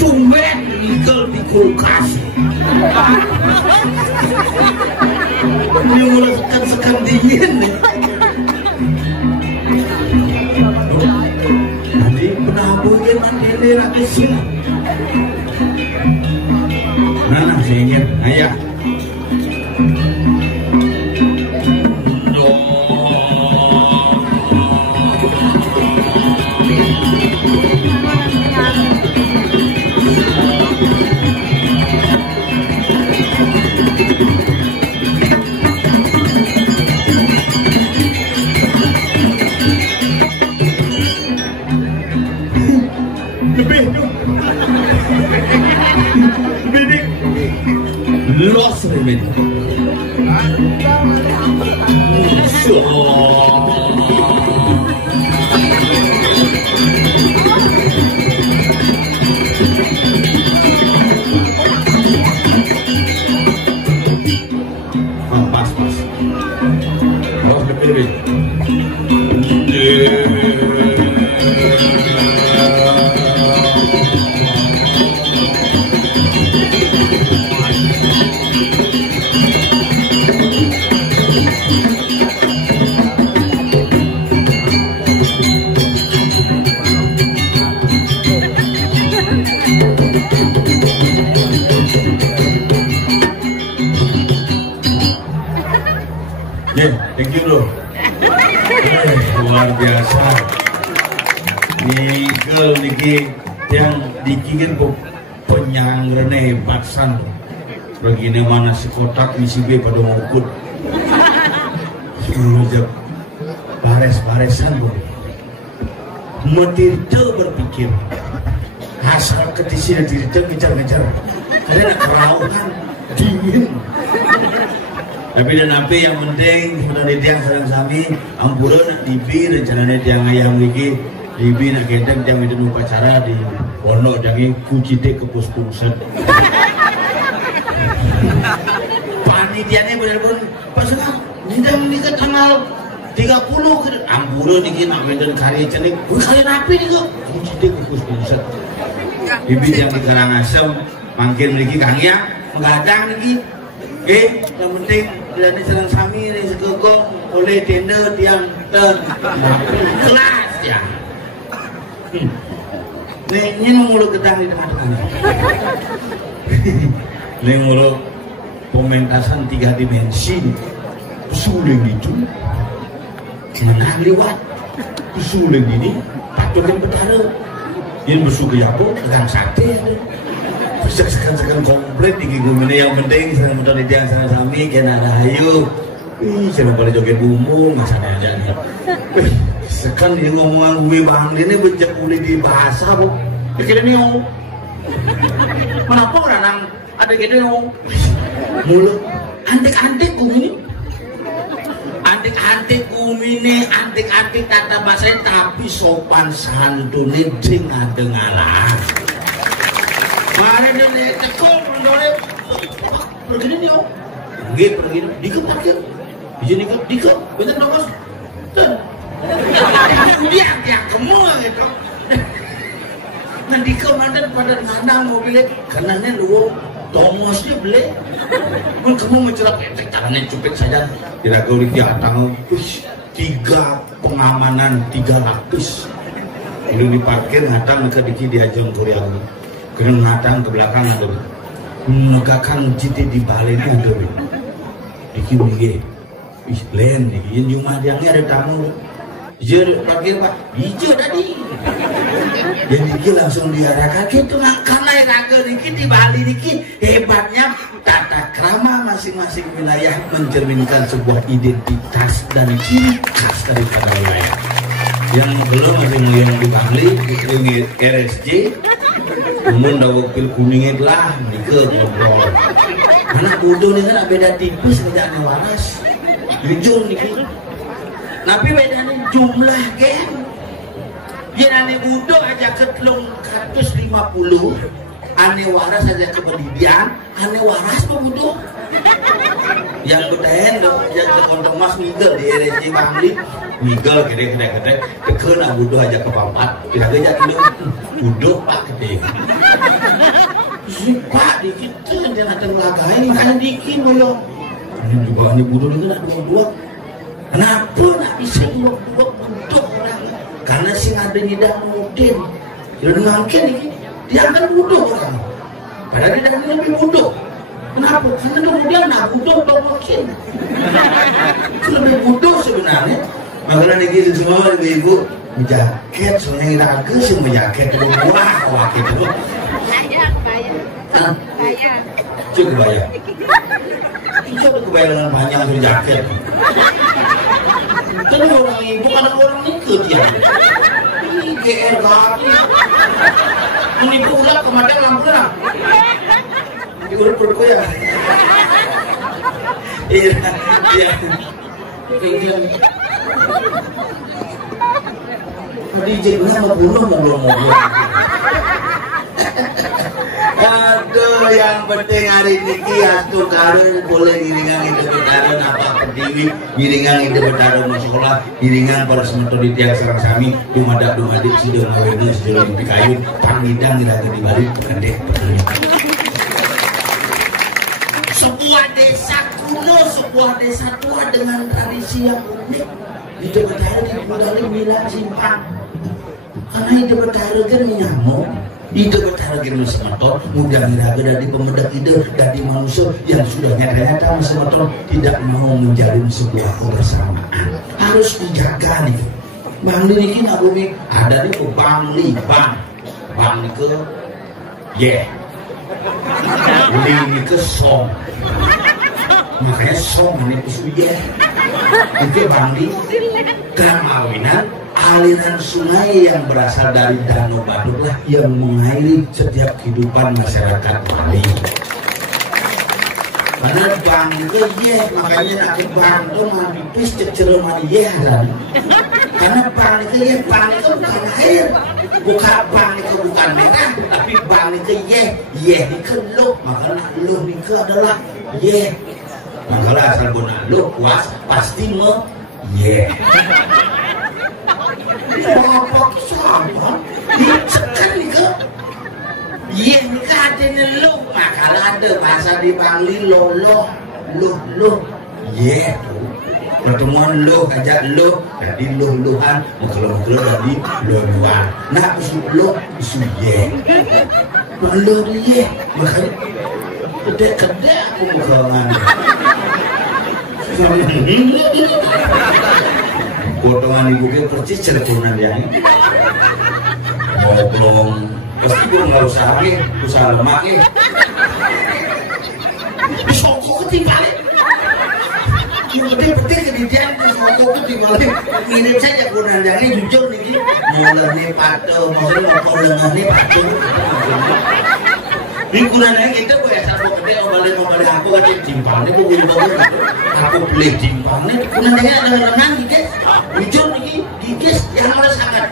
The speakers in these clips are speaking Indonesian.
Tumben legal di kulkas. Ini mulai sekan dingin nih. Nanti penabungin nanti lagi sih. Nah, saya ingin ayah. Lost remit. Pas. Lost remit. Thank you bro. Luar biasa. Nikel niki yang dikikin penyangren hebatsan. Begini mana si kotak misi B pada mengukut. Semua bares-baresan bro. Metirte berpikir. Asal ketisnya dirite ngejar-ngejar. Karena kerauhan dingin. Tapi dan apa yang penting sudah ditiang sarang sami ampura nak dibi rencananya tiang ayam lagi dibi nak kedeng tiang itu upacara di pondok jangi kucite ke pos pusat. Panitianya benar-benar pasang nidang nikah tanggal 30 ke ampura niki nak kedeng karya cenik kali napi nih kok kucite ke pos pusat. Dibi yang di Karangasem mangkin lagi kangya mengadang lagi. Yang penting berani serang sami ini segogong oleh tenda tiang kelas ya. Ini mulu ketang di tengah-tengah. Ini mulu pementasan 3 dimensi. Suling itu menang lewat. Suling ini patokin betara. Ini bersuka apa? Tegang sate. Sekan-sekan komplit di gigumene yang penting sedang motor di tiang sana sami kena ada hayu. Sedang pada joget bumbu masanya aja nih. Sekan dia ngomong gue bang ini becek boleh di bahasa bu. Kira nih om. Kenapa orang ada gini om? Mulut antik-antik gumini. Antik-antik gumini, antik-antik tata bahasa tapi sopan santun ini dengar-dengaran. Mari dia tekol mendorong pergi ni om, pergi dikit parkir, jadi dikit, betul tak bos? Dia kamu gitu. Nanti kemarin pada ngandang mobilnya, karena ni lu Thomas dia beli, kamu mencelak tangannya cupit saja, tidak kau lihat tanggal 3 pengamanan 3 lapis, ini diparkir ngatang ke diki diajeng Korea. Kena ngatang ke belakang ada menegakkan jiti di balik ini ada diki mige lain diki yang cuma diangnya ada tamu jadi parkir pak hijau tadi jadi diki langsung diarahkan gitu karena raga diki di balik diki hebatnya tata krama masing-masing wilayah mencerminkan sebuah identitas dan ciri khas daripada wilayah. yang belum masih yang di Bangli di RSJ umum dawak pil kuningnya lah nikah ngobrol anak bodoh ini kan beda tipis kerjaan waras jujur nih tapi bedanya jumlah gen yang ane bodoh aja ketlong 150 ane waras aja kependidikan ane waras tuh bodoh yang betahen yang sekontong mas migel di RSJ Bangli migel gede kena bodoh aja ke pampat tidak aja bodoh pak gede pak dikit tuh jangan terlagai makanya dikit loh ini juga ini bodoh ini nak dua kenapa nak bisa dua bodoh orang karena sing ada tidak mungkin jadi mungkin dia akan bodoh orang padahal dia lebih bodoh. Kenapa? Karena kemudian nak bodoh belum mungkin. Itu lebih bodoh sebenarnya. Makanya nih semua ibu jaket soalnya raga semua jaket itu murah wakil itu. Kaya. Cukup bayar. Coba kebayaran banyak untuk jaket. Kan orang ibu kan orang nikah dia. Ini GR kaki. Menipu ulah kemana lampu lah. Diurut perutku ya. Iya. Tadi jadinya mau bunuh. Aduh, yang penting hari ini atuh karun boleh giringan itu berdarah apa pertiwi, giringan itu berdarah sekolah, giringan para sementor di tiang serang sami, dumadak sido ngawena sido di kayu, pangidang tidak di balik pendek. Sebuah desa kuno, sebuah desa tua dengan tradisi yang unik. Itu berdarah di Budali Mila Simpang. Karena itu berdarah kan nyamuk. Itu bertarget semeton mudah miraga dari pemedak ide dari manusia yang sudah nyata-nyata semeton tidak mau menjalin sebuah kebersamaan harus dijaga nih. Bangli ini nak bumi ada di Bangli ke ini ke song makanya song ini ke itu Bangli kemawinan aliran sungai yang berasal dari Danau Baduk lah yang mengairi setiap kehidupan masyarakat Bali. Karena Bang itu makanya nak Bang itu manipis cecero mani karena Bang itu Bang itu bukan air, bukan Bang itu bukan merah, tapi Bang itu itu lo, makanya lo itu adalah makanya asal guna lo puas pasti mau Bapak sama sekali ke nikah ada lo makalah ada bahasa di Bali lo pertemuan lo ajak lo jadi lo-lohan kalau jadi lo-lohan nah isu lo isu lo makanya kedek aku mukawan potongan ibu ke percis ceritunan dia ini ngobrol pasti gue nggak usaha lemak sokok ketinggalan yang betul-betul kejadian sokok ketinggalan mirip saja gue nandangnya jujur nih mulai patuh mulai patuh di gunanya kita gue satu gede obalin aku kata timpangnya gue beli banget aku beli timpangnya gunanya ada renang gitu jujur nih guys yang harus sangat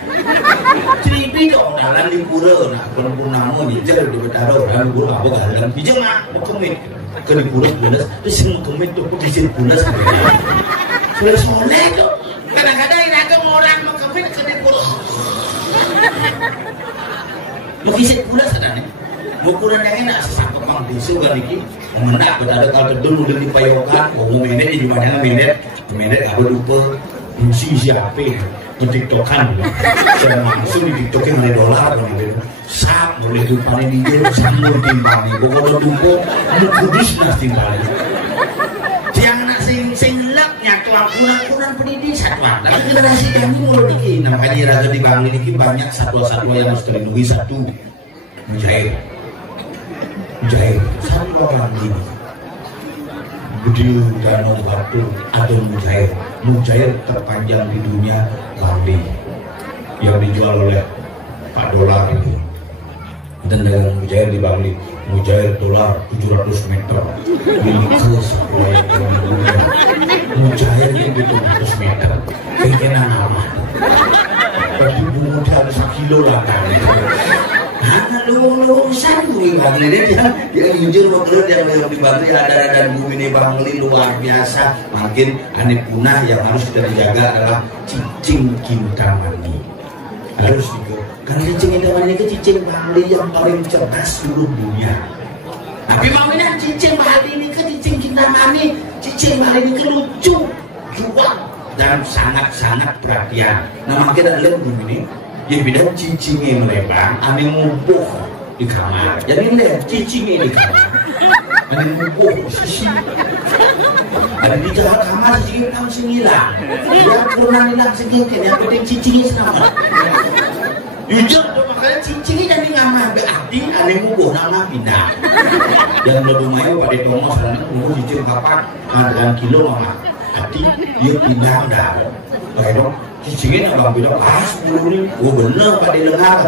tripi dong dalam di pura nah kalau purnamo nyejar di betaro dalam pura apa gak dalam bijak mah mau kemit ke di pura bulas terus mau kemit tuh di sini bulas sudah soleh tuh kadang-kadang ini ada orang mau kemit ke di pura mau kisah bulas ada nih ukuran yang enak sesama mang disu kan iki menak ada kalau dulu udah dipayokan mau menet di mana menet aku lupa siapa tiktokan saya langsung di tiktokin ada dolar sap boleh tumpahin di dia sambil timpani pokoknya dumpo mau kudus nas timpani yang nak sing lak nyatu kurang pendidikan tapi generasi kami mulai ini namanya raga di Bangli ini banyak satwa-satwa yang harus terlindungi satu mujair sama orang ini di Danau Baduk ada mujair terpanjang di dunia Bangli yang dijual oleh Pak Dolar itu. Dan dengan Mujair di Bali, Mujair dolar 700 meter, ini ke sekolah Mujair itu 700 meter, kayaknya nama. Tapi bumbu harus 1 kilo lah kan. Hanya lulusan gue Bang Lili dia jujur menurut yang di Bali ada bumi ini Bang Lili luar biasa. Makin aneh punah yang harus kita jaga adalah cicing kintamani. Harus juga karena cicing kintamani itu cicing Bang Lili yang paling cerdas seluruh dunia. Tapi mau ini cicing Bali ini ke cicing kintamani, cicing Bali ini ke lucu, jual dan sangat-sangat perhatian. Nah makin ada lihat bumi ini. Ya beda cicingnya melebang, aneh ngubuh di kamar. Jadi lihat cicingnya di kamar, aneh ngubuh posisi. Ada di dalam kamar cicingnya langsung hilang. Dia pernah hilang segini, yang penting cicingnya selamat. Jujur tuh makanya cicingnya jadi ngamah berarti aneh ngubuh nama pindah. Yang lebih mayu pada Thomas dan ngubuh cicing kapak dengan kilo mama. Hati dia pindah dah. Oke dong. Cicingin abang bilang, sepuluh ini, bener Pak di lengan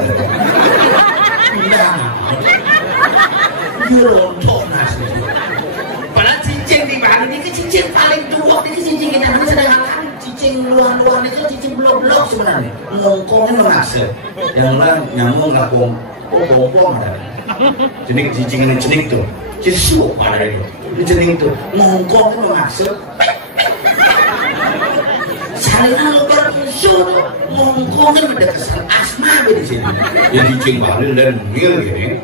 pindah dia rontok nasi padahal cicing di Bali ini ke cicing paling tua ini cicing kita ini sedangkan cicing luar-luar itu cicing blok-blok sebenarnya ngongkongnya memaksa yang lain nyamuk nggak pong ada jenik cicing ini jenik tuh cisuk pada itu jenik tuh ngongkongnya memaksa salina lupa musuh ngongkongin ada kesan asma di sini. Jadi cicing Bali dan mungil gini,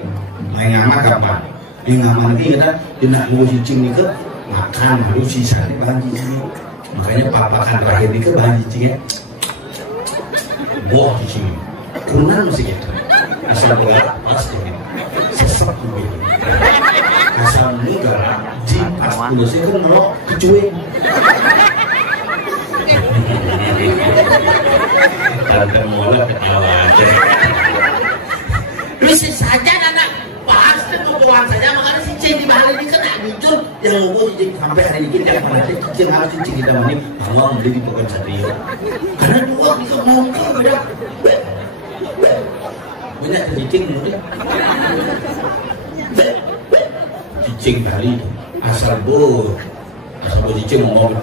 main ngamak kapan? Di ngamak lagi kan, dia nak mau cicing ni ke makan harus sisa ni bahan cicing. Makanya papakan terakhir ni ke bahan cicingnya, buah cicing. Kunan mesti gitu. Asal bola pas ini, sesak kubik. Asal negara di pas polisi kan nolak kecuali. Tante Mola ketawa aja. Bisa saja anak bahas ketuaan saja makanya cicing di Bali ini kena jujur yang ngomong cicing sampai hari ini dia pernah cicing harus cicing kita ini kalau beli di Pokon Satria karena dua bisa ngomong beda banyak cicing mudah cicing Bali asal bo cicing ngomong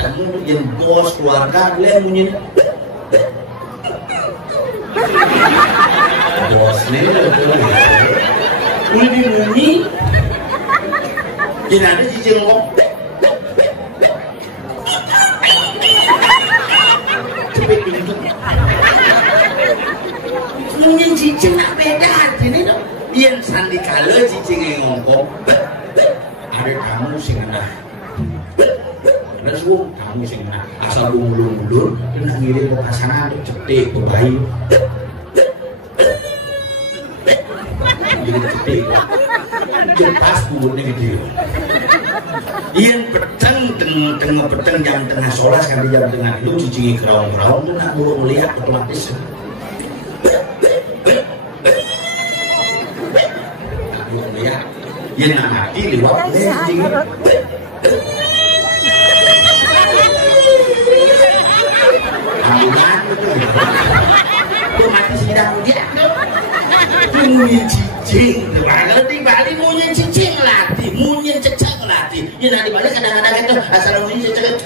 kamu yang bos keluarga dia punya bosnya udah dibunyi jadi ada cicing ngomong cepet pintu punya cicing nak beda artinya dong yang sandi kalau cicing yang ngomong ada kamu sih ngenah Rasul kamu sing asal mundur-mundur kena ngirim ke pasangan cetek ke bayi ngirim cetek jelas buburnya gede yang petang tengah petang jam tengah sholat sampai jam tengah itu cicingnya kerang-kerang itu nak buruk melihat otomatis buruk melihat yang nak mati lewat cicing itu mati sidang dia munyin cicing di Bali munyin cicing latih munyin cecek latih ya nanti Bali kadang-kadang itu asal munyin cecek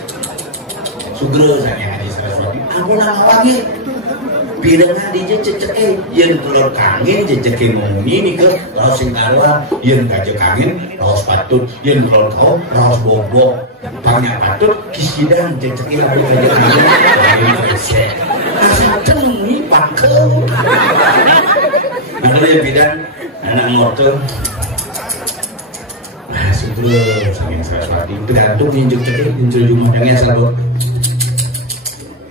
sugro saya di Saraswati aku nama lagi bilang dia cecek yang telur kangin cecek munyin ini ke laos singkarwa yang gajah kangin laos patut yang telur kau laos bobok banyak patut kisidang cecek lagi gajah kangin asal temui pakai ada yang bidan anak motor nah situ saking Saraswati tergantung injuk cekik injuk modangnya asal gue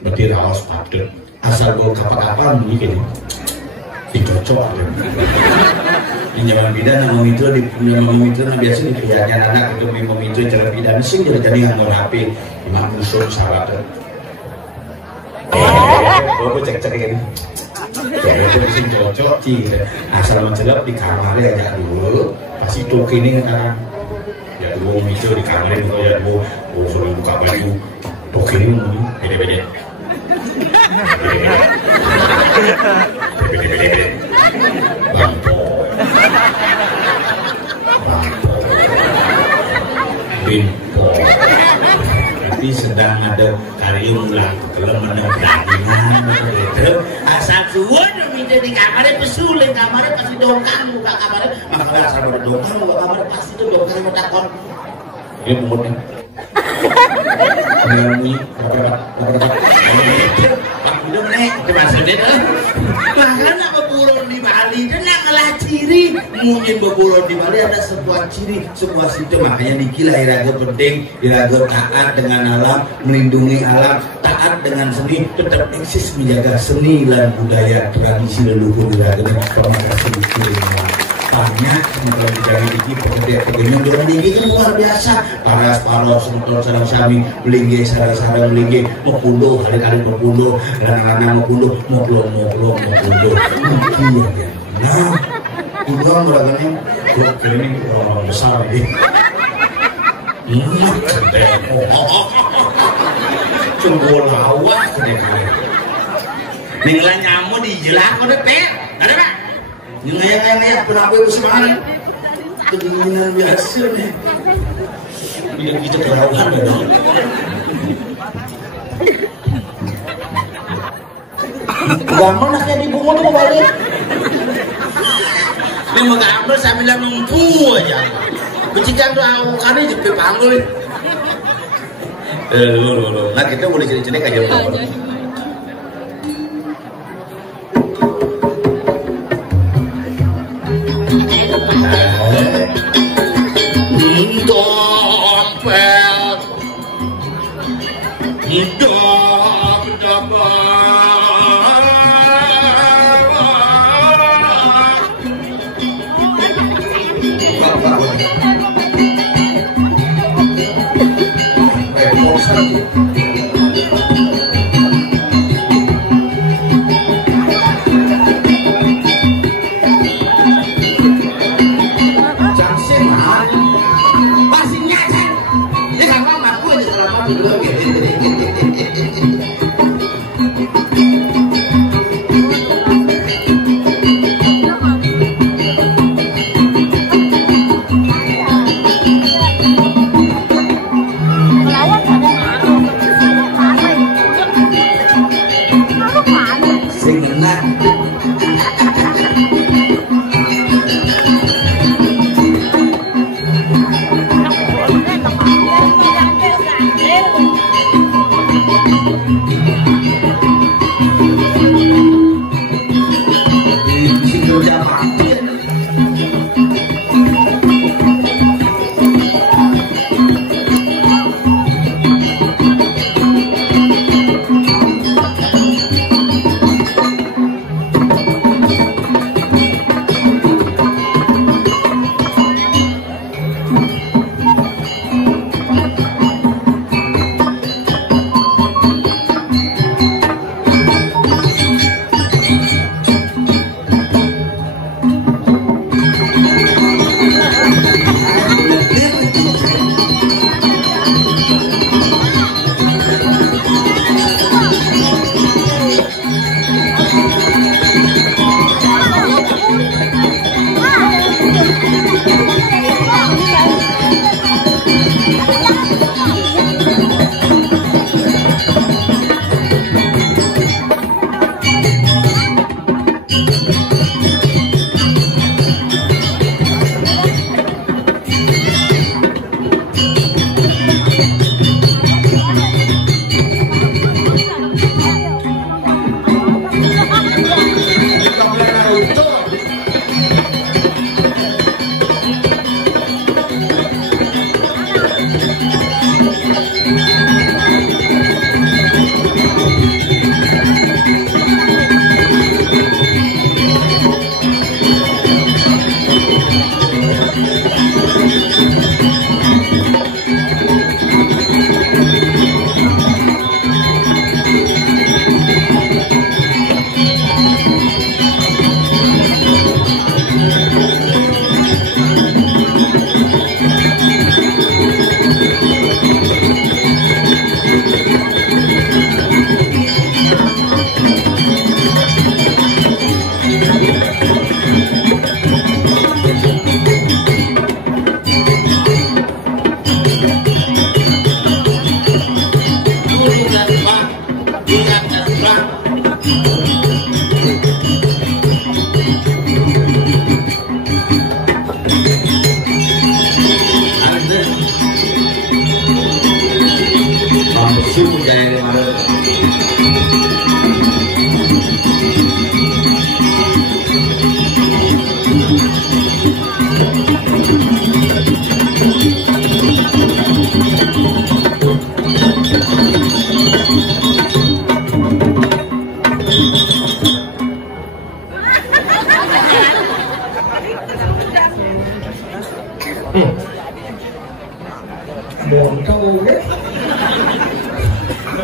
berarti raos patut asal gue kapal-kapal begini dicocok ini zaman bidan nama mitra di nama mitra biasa di pihaknya anak untuk mitra cara bidan sih jadi nggak HP 50 sahabat gue cek-cek ini ya itu mesti cocok sih asal mencelap di kamarnya aja dulu pasti tuh kini sekarang ya dulu itu di kamarnya ya dulu suruh buka baju Oke ini beda-beda. Bampo. Bimpo. Tapi sedang ada karyum lah kalau menegangkan gitu. Asal suwun minta di kamarnya pesulin kamarnya pasti dongkang buka kamarnya makanya asal berdongkang buka kamarnya pasti itu dongkang mau takon. Ini pungutnya. Ini udah naik maksudnya makanya bebulor di Bali dan yang ngelah ciri mungkin bebulor di Bali ada sebuah ciri sebuah situ makanya dikilah iraga penting iraga taat dengan alam melindungi alam taat dengan seni tetap eksis menjaga seni dan budaya tradisi leluhur iraga dengan pemakasan dikiri banyak sementara dicari dikit pekerjaan dorong tinggi kan luar biasa paras sentul sarang sami melinggi sarang melinggi mepuluh kali-kali mepuluh kadang-kadang mepuluh moklong mungkin ya nah udah meraganya ini orang besar ini cembol lawak nih lah nyamuk dijelak udah pek ada pak yang ngayang-ngayang kenapa itu semangat kedinginan biasa nih biar kita kerauhan ya dong gampang naknya di bunga tuh balik ini menggambar sambil nunggu aja becikan tuh awakannya jepit panggul nah kita boleh ciri-ciri kayak gitu dompet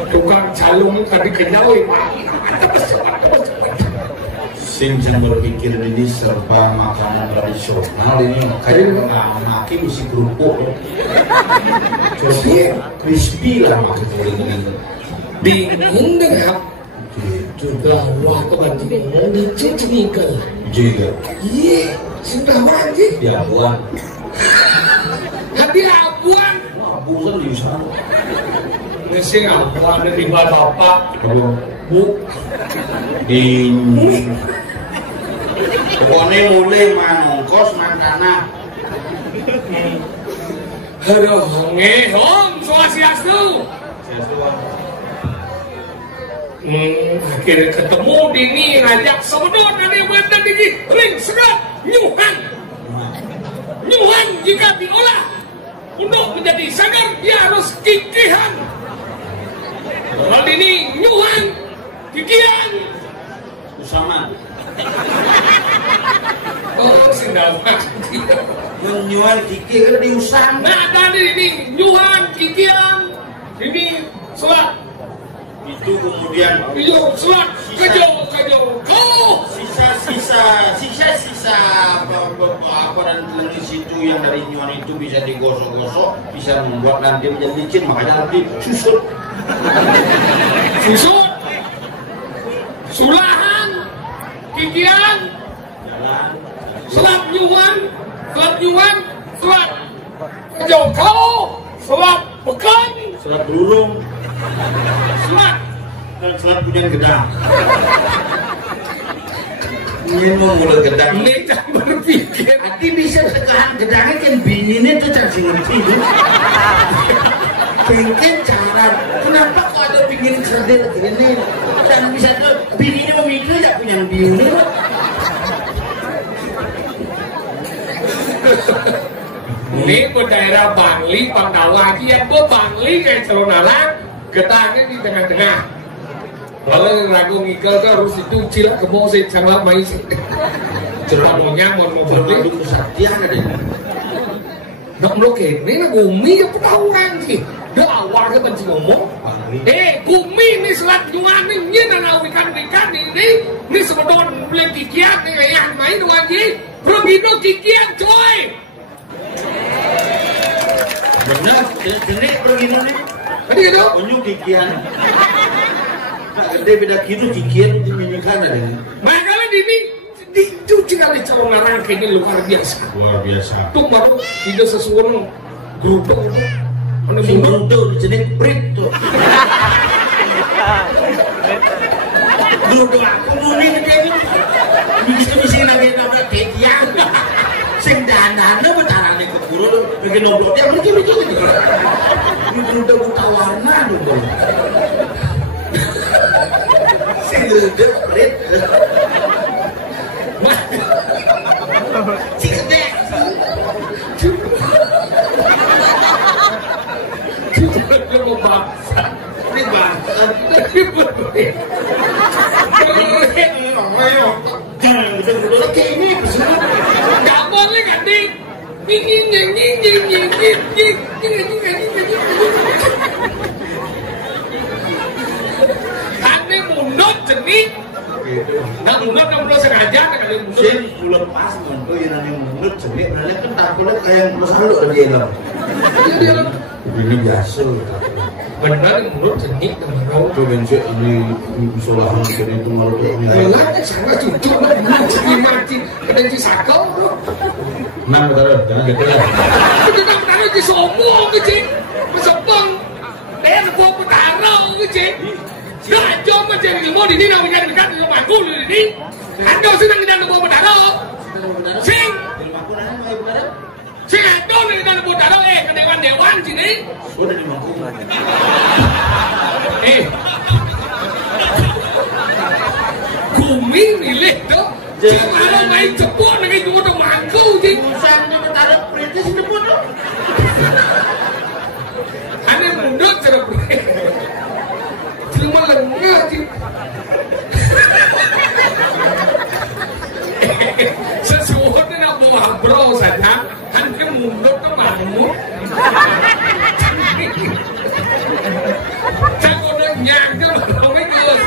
tukang calung tadi kenyawi sing berpikir ini serba makanan tradisional ini makanya maki mesti kerupuk crispy lah maksudnya ini bingung dengan gitu wah kebantu di cicinikel juga iya sudah lagi ya buan jadi abuan bukan di sana mesti abuan dari bapak bu ini pokoknya mulai manongkos mangkana aduh ngehong swastiastu akhirnya ketemu dini ngajak semedot dari badan ini ring sedap nyuhan jika diolah untuk menjadi segar dia harus kikihan kalau ini nyuhan kikihan sama oh sindawan menyual kiki kan diusang nah tadi ini nyuhan kikihan ini sholat itu kemudian iyo sholat kejo kau sisa apa dan di situ yang dari nyuan itu bisa digosok-gosok bisa membuat nanti menjadi licin makanya nanti susut sulahan kikian sholat nyuan sholat kejo kau sholat pekan sholat burung sholat punya gedang ini mau mulai gedang ini jangan berpikir nanti bisa sekarang gedangnya kan bininya tuh cacing ngerti pengen cara kenapa kok ada pingin kerdil ini dan bisa tuh bininya memikir ya punya bini ini ke daerah Bangli Pandawa kian ke Bangli kayak Celonalang gedangnya di tengah-tengah kalau ragu ngikel ke harus itu cilak ke mosit sama mais celononya mau beli kesaktian ada dok lo kene lah gumi ya petahuan sih dah awal ke benci ngomong gumi ini selat nyuan ini nana ikan ini sebetulnya beli kikian nih kayak main lagi belum itu kikian coy benar jenis begini tadi gitu unjuk kikian gede beda gitu kikian itu minyakan ada makanya ini dicuci kali calon larang kayaknya luar biasa tuh baru tidak sesuai grup itu mana mundur tuh jenis prit tuh grup aku nulis kayak gitu bisa lagi nabrak kikian sing danane betarane keburu bikin nomblok dia begini ini udah buta warna dulu sing udah prit sing gede dia mau bangsa ini bangsa kayak ini nggak boleh kan dik ane mundur jenis nggak mundur sengaja kan ada mundur sih bulan pas mundur yang nanti mundur jenis nanti kan takutnya kayak selalu ada jalan ini biasa benar mundur jenis tuh bensin ini solahan jadi itu malu tuh lah kan sama cucu mati ada di sakau nah betul jangan gitu lah itu kan ada di sombong gitu masuk bang dia mau bertaruh gitu dah jom macam ni mau di ni nak bicara dekat dengan aku ni. Ando sedang di dalam bodaro. Sing. Sing ando di dalam bodaro ke dewan sini. Sudah di mangku. Kumi milik tu. Kalau main cepuk dengan itu tu mangku je. Usang ni tarik British cepuk tu. Ada mundur cerap. Cuma lengah je. Sesuatu nak buat bro saja, hanya mundur tu mampu. Jangan nak nyang je, kauไม่เกิด.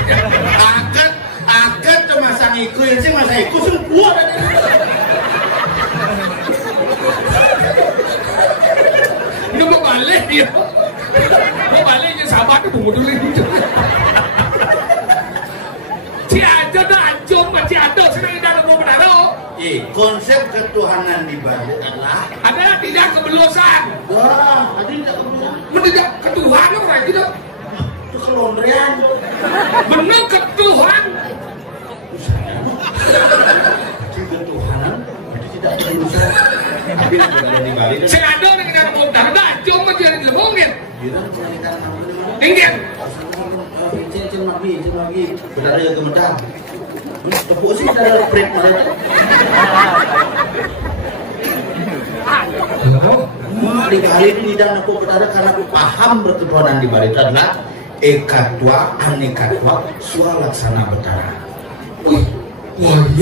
Akad tu masa ikut yang sih masa ikut semua dah. Ni mau balik dia. Mau balik je sahabat tu tunggu dulu ni. Tiada dah anjom macam ada sedang dalam bodaro. Konsep ketuhanan di balik adalah tidak kebelosan. Wah, ada tidak kebelosan. Tidak ketuhanan orang itu. Itu kelondrian. Benar ketuhan. Ketuhanan tidak kebelosan. Tapi di balik. Saya ada dengan dalam bodaro dah anjom macam yang dilomongin. Tinggal. Cing lagi. Benar ya kementar. Tepuk sih ada break malah. Di kali ini dan aku berada karena aku paham berketuhanan di balik adalah ekatwa, anekatwa, swalaksana betara.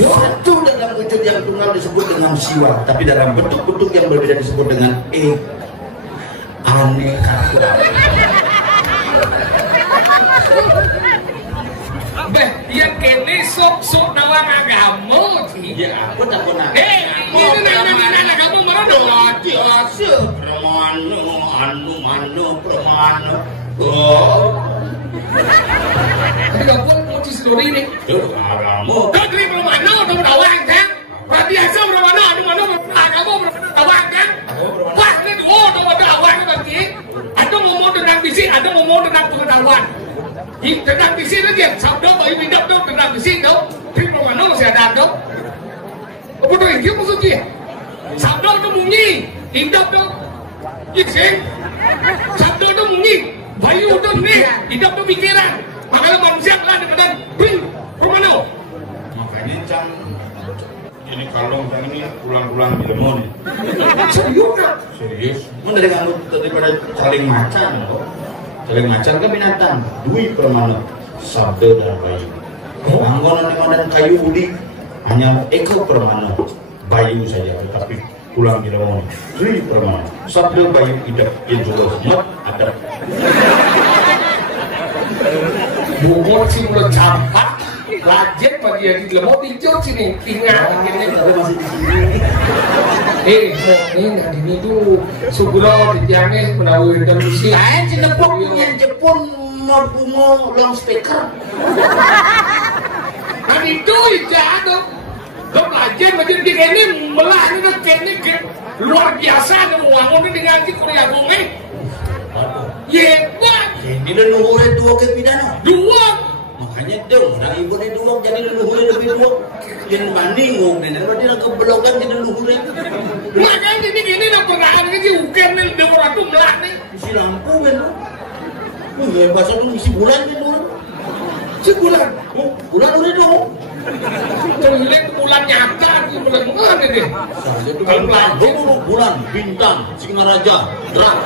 Satu dalam wujud yang tunggal disebut dengan siwa, tapi dalam bentuk-bentuk yang berbeda disebut dengan anekatwa. Yang kene sok nawang agama sih. Ya, aku tak pernah. Ini nana kamu mana? Permano. Oh. Tapi kamu mau disodori ni. Agama. Kau terima permano, kamu tawang kan? Biasa permano, kamu tawang kan? Wah, ni tawang nanti. Ada ngomong tentang bisik, ada ngomong tentang pengetahuan. Tentang bisik lagi, sabdo kalau hidup tu tentang bisik tu, terima mana masih ada tu? Apa tu yang maksud dia? Sabdo tu bunyi, hidup tu, iseng. Sabdo tu bunyi, bayu tu ni, hidup tu pikiran. Makanya manusia kan dengan ping, permano. Makanya cang, ini kalau cang ini pulang-pulang di lemon. Serius? Mun dari kamu daripada saling macan, saling macan kan binatang. Dui permano, sabda dan bayu. Anggonan dan kayu udi hanya eko permano, bayu saja. Tetapi pulang di lemon, dui permano, sabda bayu tidak injual semut ada. Bungkot sih udah campak, rajin bagi yang di lemot hijau sini tinggal. Tapi masih di sini. Ini nanti ini tuh sugro dijangnya menawi dan musik. Lain si nepok yang Jepun mau bungo long speaker. Kan itu ada. Kau belajar macam di sini melah ini kayaknya luar biasa dan uang ini dengan si Korea Gome. Yebat. Ini leluhur dua ke pidana. Dua. Makanya dong, dari ibu ni dua jadi leluhur lebih dua. Yang banding ngom ni, berarti nak kebelokan jadi leluhur. Makanya ini nak pernah ni si uken ni dua ratus melah ni. Isi lampu kan? Bahasa tu isi bulan ni tu. Si bulan. Bulan ni tu. Terlihat bulan nyata tu bulan mana ni? Kalau lampu bulan, bintang, Singaraja, Drak.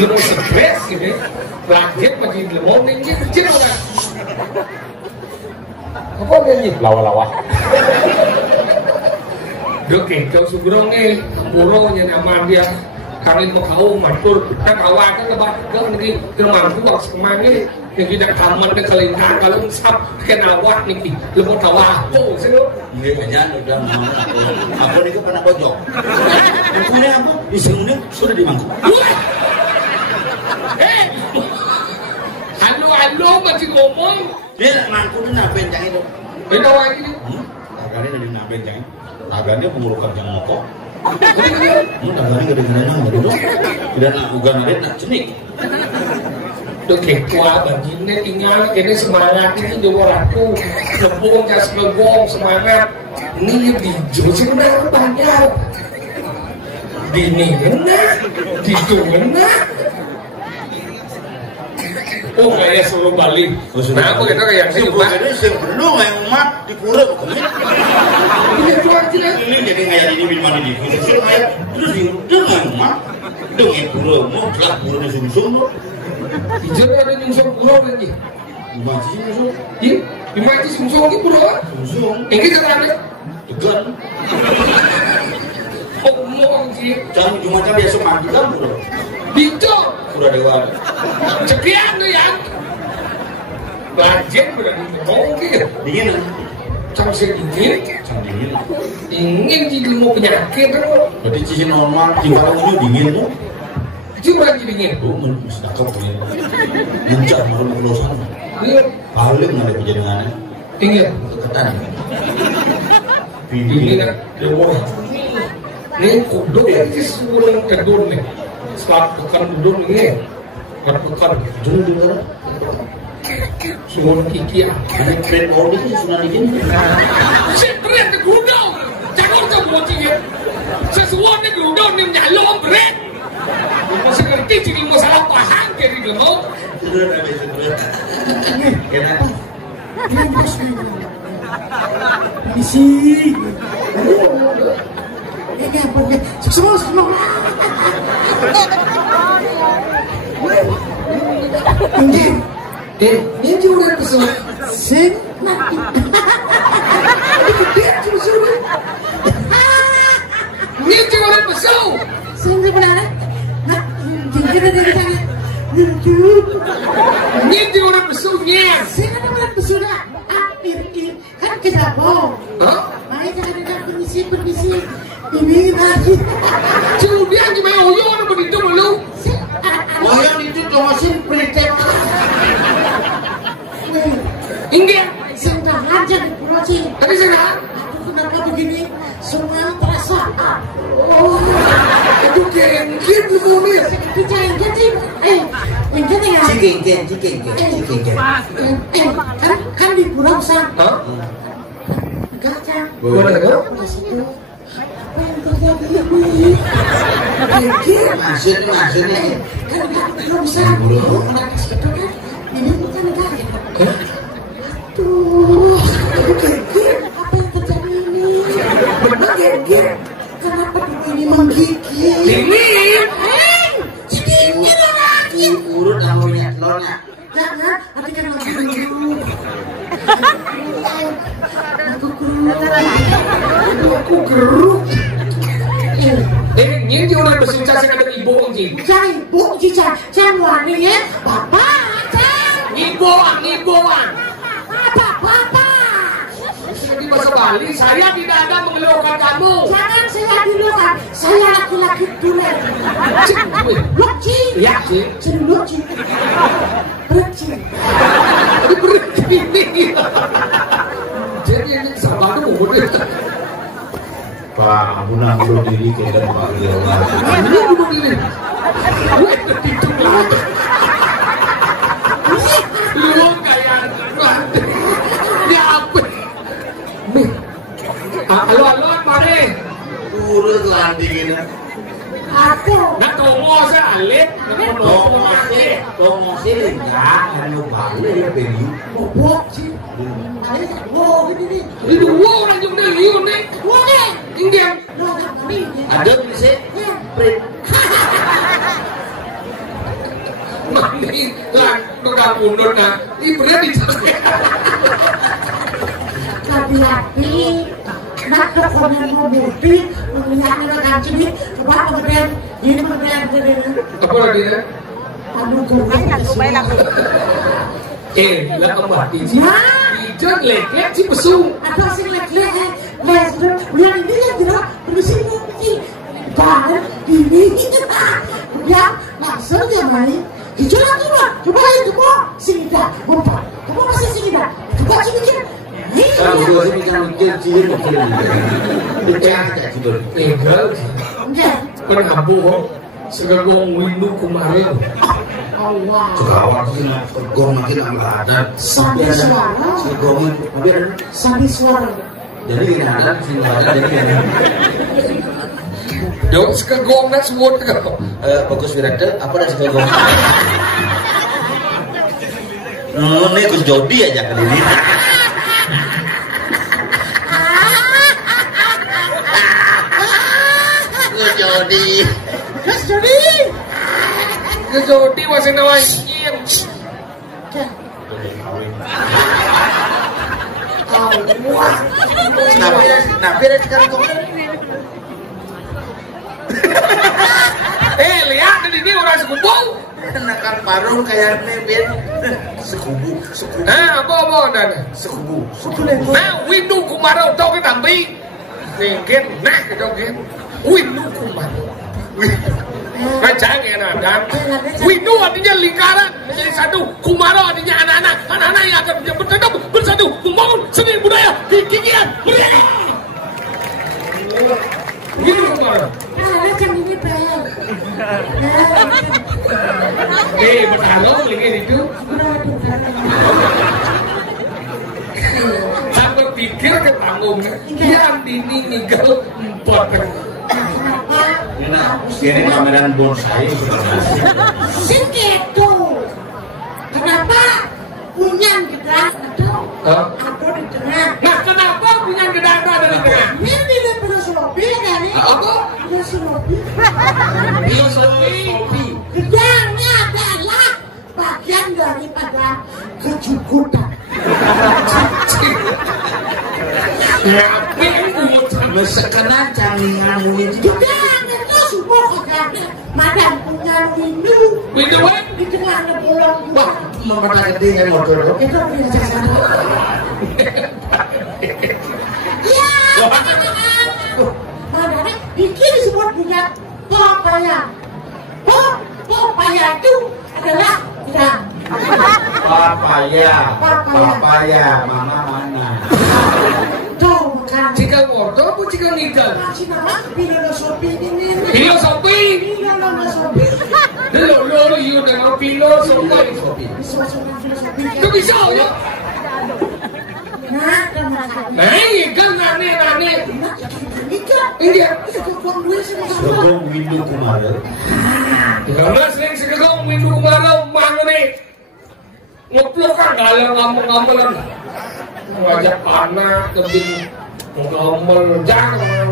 Lebih stres ini. Langit bagi lemon ini kecil orang. Apa ni? Lawa-lawa. Oke, kau sugrong ni, puronya nyaman dia. Kami mau kau matur, kan awak kan lebat kau ni termampu waktu kemana yang kita tamat dan kelingkar kalau sab kena awak ni lemot awak. Oh, seno. Ini banyak udah mau aku ni pernah bojok. Aku ni apa? Iseng ni sudah dimangkuk. Halo masih ngomong. Dia mangkuk ni nak bencang itu. Beda awak ini. Agaknya dari nak bencang. Agaknya pengurukan yang mokok. Agaknya gede-gede nama gitu. Tidak nak ugan ada nak cenik. Udah ketua bagiannya tinggal ini semangat ini juara aku lebong jas lebong semangat ini di Jojo udah banyak dini enak gitu enak oh kayak suruh balik nah aku kira kayak saya juga ini sebelum yang mat di pura ini keluar tidak ini jadi kayak ini minuman ini terus dengan mat dengan pura mau kelak pura di sumsum hijau ada nyungsung pura lagi mati sumsum iya dimati sumsung lagi pura sumsum ini kan ada tegan ngomong sih jangan cuma kan biasa mandi kan pura hijau pura dewa sekian tuh ya banjir udah mungkin dingin sampai dingin dingin jadi mau penyakit kan berarti cici normal di warung itu dingin tuh itu berarti dingin tuh mesti takut dingin muncak malam pelosan iya balik nggak ada kejadiannya dingin ketan dingin kan dewa ini kudu ya ini sebelum kedua nih setelah pekan kedua ini karena pekan dulu semua kiki ada keren body sih sudah dingin Berat ke gudang, jangan kamu tinggi. Sesuatu yang gudang yang nyalom berat. Masih ngerti jadi masalah paham jadi dulu. Kenapa? Misi. Ini apa ya? Semua. Ini juga pesawat. Sing. Ini juga pesawat. Sing sebenarnya. Nah, kira dari sana. Ini juga pesawatnya. Sing ada pesawat. Akhir kan kita bohong. Hah? Baik ada permisi. Ini lagi. Coba aja main oyong apa begitu malu. Wayang itu masih pretek. Enggak. Sudah aja di pulau sini. Tapi saya Kenapa begini? Semua terasa. itu genggen dulu nih. Bicara yang sih. Yang ya. Cikeng. Kan di pulau sana. Hah? Gajah. Gua ada kau? Apa yang terjadi ini? Maksudnya. Kan belum bisa. Itu kan. Ini bukan gajah. Tuh. Apa yang terjadi ini? Benar genggen. Kenapa ini menggigit? Dingin. Ini lagi. Urut namanya telurnya. Jangan, nanti kan lagi Aku geruk. Ini juga udah bersuca dengan ibu Ongji. Cari ibu, cari warna ya. Bapak, cari. Ibuan. Bapak. Di bahasa Bali, saya tidak ada mengeluhkan kamu. Jangan saya dilukan. Saya laki-laki tulen. Loci. Ya sih. Jadi loci. Berci. Ini berhenti ini. Jadi ini sama tuh udah. Pak, aku nak bunuh diri kita panggil orang. Ini bunuh diri. Gue tertidur lagi. Lu kayak ya apa? Nih. Halo, mari. Urut lah dingin. Aku. Nak tunggu saya alik. Tolong sih enggak, anu balik ya beli. Bobok sih. Ada tak? Wow, ini. Ini dua orang juga liu nih. Wow, nih. Indian. Loh, ini. Ada sih. Mandi lah, udah mundur nah. Ini berarti Laki-laki. Nak kekonan mau bukti. Melihat dengan kancing. Coba pemberian. Ini pemberian. apa lagi ya? Aduh, kurang. Lah kembali sih. Hijau leket sih pesung. Ada sing lek-lek. Lihat ini ya jelas. Bersih bukti. Bahkan ini. Ya, langsung dia main. Hijau lagi mah. Coba ayo coba. Sini dah. Bapak. Kamu masih sini dah. Coba sini kan. Kalau gua sih mikir cilik kecil. Tinggal Enggak. penampu segera gua windu kemarin. Gawat sih, segong makin nggak ada. Sandi suara. Segongnya, tapi ada. Sandi suara. Jadi ini ada, sini ada, jadi ini. Dong segong nak semut kan? Bagus Wirada, apa dah segong? Ini Gus Jody aja kali ini. Gus Jody. Gus Jody. Gus Jody masih nawain. Nah, biar sekarang kau. Lihat ini orang sekubu. Nakar parung kayak biar sekubu. Apa dan Sekubu. nah Windu Kumaro tau cái thằng bi thì game nát cái trong game Windu Kumaro kan jangan ya kan Windu artinya lingkaran menjadi satu Kumaro artinya anak-anak yang akan bersatu membangun seni budaya kikian berdaya Windu Kumaro Macam ini baik. bertalong lagi itu sampai pikir ke panggungnya yang dini ninggal 4 Ini pameran bonsai. Segitu. Kenapa punya gedang atau di tengah? nah kenapa punya gedang ada di tengah Ini tidak perlu sopi kan? apa? Ada sopi. filosofi Gedangnya adalah bagian daripada kecukupan. ngapain buat Mesekena cangingan itu. Gedang itu semua gedang. Madam punya windu. Windu what? Di tengah ada bolong. Wah, memperlah gede kan motor. Itu biasa. Ya. Madam bikin semua punya papaya. Papaya itu adalah gedang. Papaya, mama mana? Tuh kan. jika wortel apa jika ninggal Masih nama filosofi ini. filosofi Filosofi. lo you dengan filosofi itu bisa ya Nah, teman-teman. nah ini kan nane Iya, kekuatan gue sama Sogong Windu Kumaro. karena sering sekegong Windu Kumaro mana nih ngeplok kan ngamel-ngamel ngajak anak tebing ngamel jangan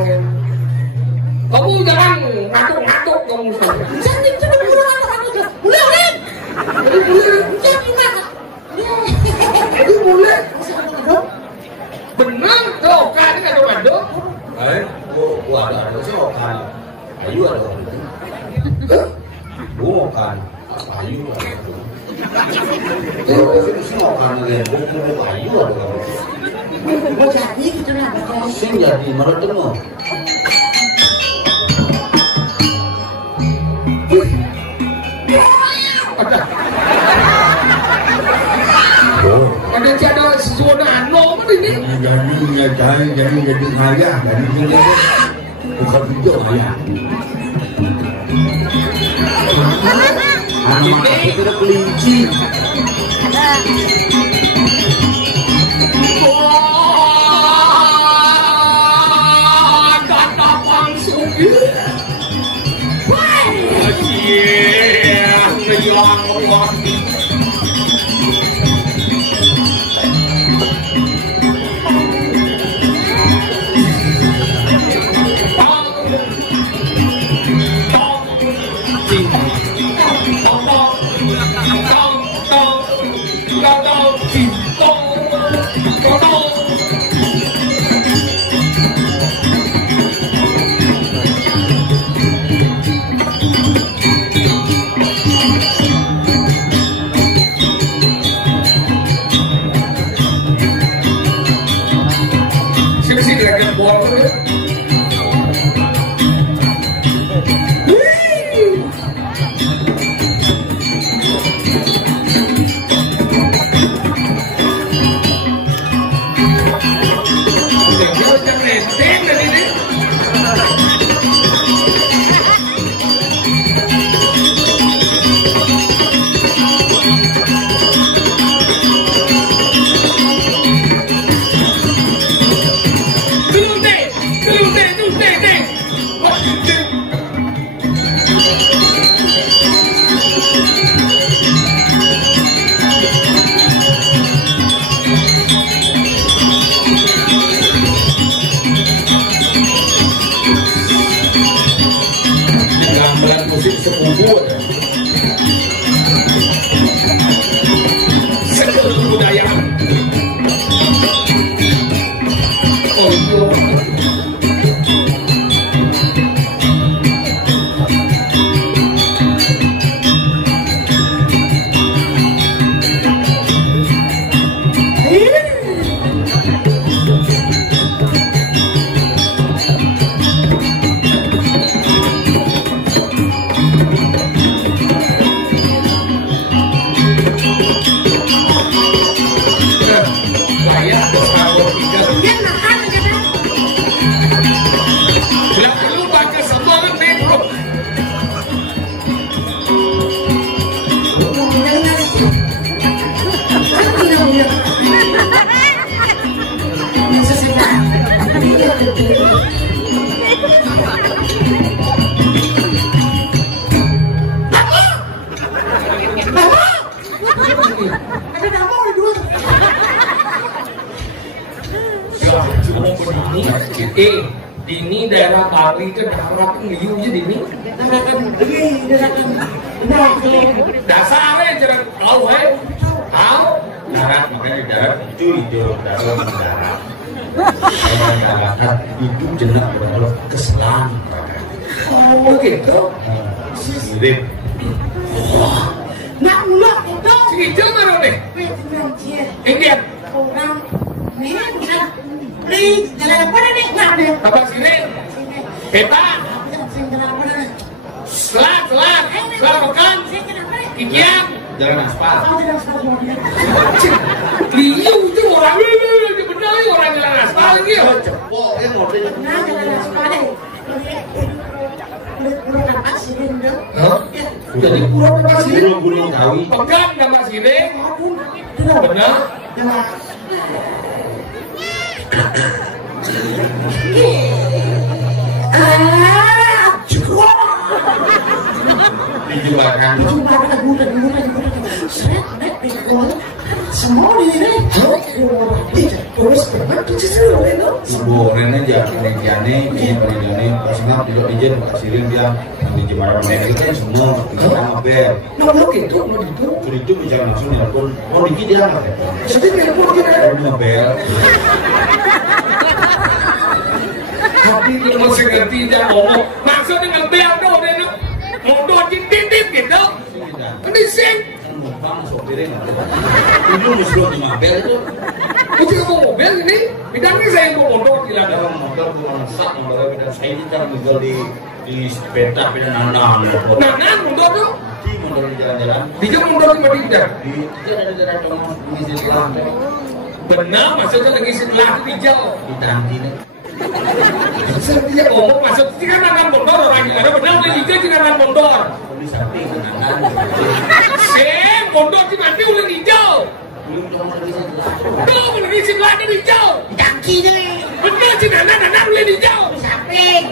kamu jangan ngatuk-ngatuk kamu saja Jangan itu pulang anak-anak itu. Boleh. Jangan gimana? itu boleh Masih ada dong. benar tuh kan ini ada mando Gua ada sih okan. Ayu ada. Gua okan. Ayu ada. Itu sih okan ada. Gua ayu ada. Mau jadi gitu lah. Sing jadi menurut temu. ada ada zona ano kan ini Jadi ngaya, jadi bukan video ngaya. Anak itu ada kelinci. kata langsung hilang ini. Ada nama di dua. Cuma begini. Dini daerah Bali itu daerah liu aja Dini. Dasarnya jangan tahu tahu. Darat makanya darat itu darat mendarat. Darat itu jenak kalau keselam. Oh gitu. Mirip. Nak mulak itu. Segitu mana deh? Ini Orang ni bisa beli jalan apa nih? Nak deh. apa sini? Hebat. Selat makan. Kikiam. Jalan aspal. Liu itu orang benar orang jalan aspal lagi ya. Cepok yang mobil. Nah, jalan aspal deh. Pulau Nampak Siring dong. Jadi pulau apa sini? Gunung Kawi. Pegang nama sini. Benar. Cukup. Dijualkan. Semua ini. Terus berapa sih itu? Sebuahnya jane ini peridane personal tidak izin Pak Siring dia di Jemara Medan itu kan semua kita ngabel. Nomor gitu, itu. Itu bicara langsung telepon. Oh dikit dia nggak? Jadi telepon kita. Ngabel. Tapi dia masih ngerti dia ngomong. Maksudnya ngebel tuh dia nu. Mundur titit gitu. Ini sih. Bang sopirnya nggak? Itu musuh di ngabel itu. Aku juga mau mobil ini. Bidangnya saya mau mundur gila. Ada motor bukan sak motor beda saya ini kan tinggal di sepeda beda nanam. Nah, mundur tuh. Di motor di jalan-jalan. Dia mundur di Madinah. Di ada jalan di Islam. Benar, maksudnya lagi setelah hijau. Di tangki nih. Dia ngomong maksudnya kan akan mundur orang gila. Benar, dia juga tidak akan mundur. Di samping kanan. Mundur di mati udah hijau. Belum cuma di sebelah. Tuh, lagi sebelah ada hijau. Kaki deh. Benar, si Nana udah hijau. Samping.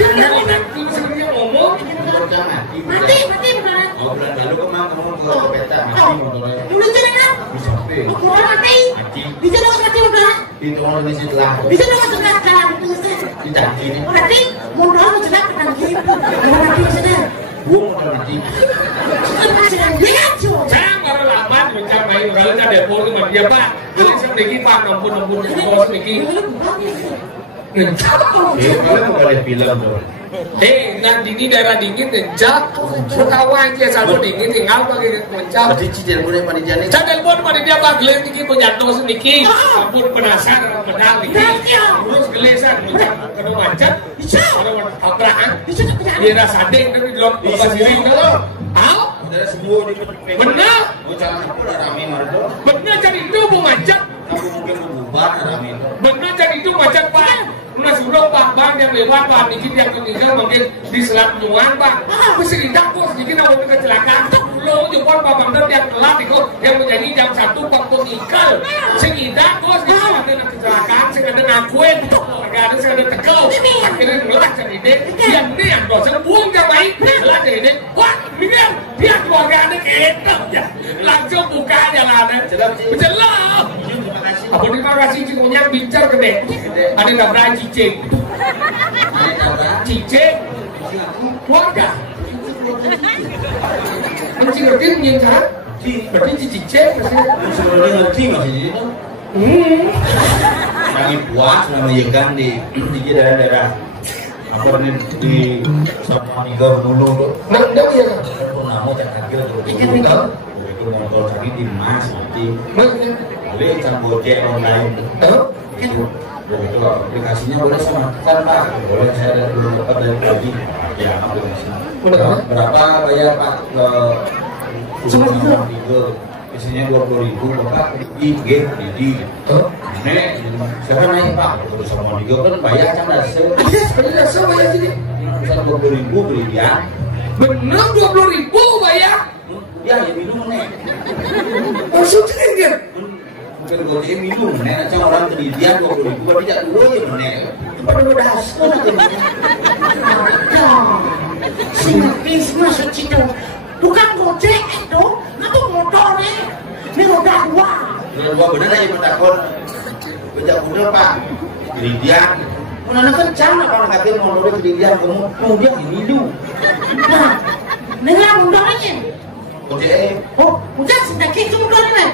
Jangan sebenarnya ngomong. Motornya mati. Mati beneran. Oh bulan lalu kemang kamu ke peta mati motornya. Udah jalan. Di samping. Mau mati. Mati. Bisa dong mati udah. Di tengah di sebelah. Bisa dong sebelah kanan. Di tangki nih. Berarti mundur sudah ke tangki. Mau mati sudah. Buang motor mati. Lihat cuy. Saya baru lama mencapai kalau ada depo itu mah dia Pak. Jadi saya pergi Pak nombor bos pergi. Kalau mau ada film tuh. Nanti ini daerah dingin nejak. Tahu aja satu dingin tinggal pakai mencap. Berarti cicil boleh panitia nih. Saya telepon panitia Pak Glen niki punya tos niki. Ampun penasaran pedang niki. Terus gelesan mencap kena macet. Ada tabrakan. Dia rasa deng tapi belum Siring dulu. Tahu? Ada semua di Benar. Ucapan aku udah rame mardo. Benar jadi itu mau macet. Aku mungkin bubar rame itu. Benar jadi itu macet Pak. Nah sudah Pak Bang yang lewat Pak dikit yang meninggal mungkin di Selat Nuan Pak. Mesti tidak bos dikit ada kecelakaan. Lo jempol Pak Bang yang telat itu yang menjadi jam 1 waktu nikah. Sekitar bos di sana ada kecelakaan. Sekitar ngakuin ada sekitar tekel. Akhirnya ngelak jadi deh. Yang ini yang dosen buang jam baik. Ngelak jadi deh. Wah Miguel dia keluarga ada keetam ya. Langsung buka jalanan. Jelas. Apa terima kasih cikunya bicar gede. Ada nggak berani cicing? Cicing? Keluarga? Cicing ngerti menyentuh? Berarti cicing? Sebenarnya ngerti masih itu. Lagi puas nama Yegan di daerah-daerah apa nih di sama Igor dulu tuh. Nggak ya kan? Nama terakhir tuh. Itu motor tadi di Mas nanti. Boleh cara gojek online. Itu aplikasinya boleh sama kan Pak. Boleh saya ada dulu dapat dari tadi. Ya aplikasinya. Berapa bayar Pak ke semua Igor? Biasanya 20.000 Bapak di game di Nek, siapa naik Pak? Terus sama Igor kan bayar kan dasar. Bener saya jadi. Bisa 20.000 beli dia. Bener 20.000 bayar? Ya minum Nek. Maksudnya enggak? Mungkin kalau dia minum Nek, macam orang terdidian 20.000 tapi tidak dulu ya Nek. Perlu dasar. Sinapis masuk situ. Bukan gojek itu, itu motor nih. Gua bener aja bertakon. Bejak udah Pak. Geridian. Mana kencang apa katanya mau nurut geridian kemudian dulu. Nah, dengar mundurnya. Oke. Oh, udah sedaki itu mundurnya.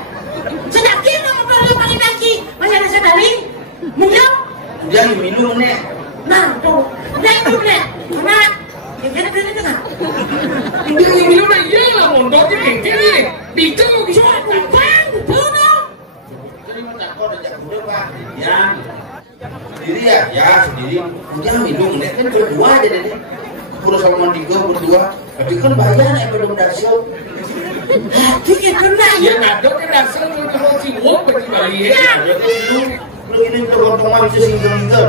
Sedaki mundurnya paling lagi. Masih ada sedari. Mundur. Dia minum nih. Nah, tuh. Udah itu deh. Karena yang kena dengar. Dia minum lah iya lah mondoknya kengkeng. Itu bisa Bang, betul dong. Jadi bertakon bejak udah Pak. Ya. Sendiri ya? Ya sendiri. Dia minum nih kan berdua aja deh. Kurus sama mandigo berdua. Tapi kan bayar ya belum dasar. Hati kan kena ya ya. nado kan dasar kalau si wong bagi bayi ya. Lu ini tergolong bisa single-single.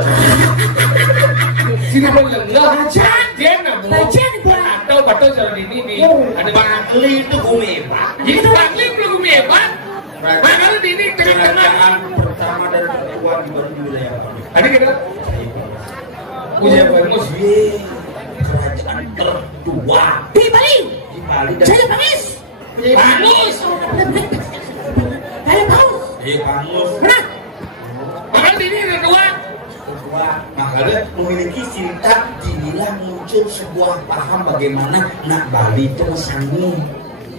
Sini pun enggak dia nabo. Bajan gua. Atau betul jalan ini nih. Ada Bakli itu gumeba. jadi bakli belum hebat. Makanya di ini tengah-tengah. Kerajaan pertama dan tertua di wilayah kami. Tadi kita punya bagus. Kerajaan tertua Di Bali. di Bali dan Saya Panis. Bagus. Saya tahu. Pangus. Benar. Makanya di ini ada dua. Tertua. Makanya memiliki cerita dibilang muncul sebuah paham bagaimana nak Bali itu sangi.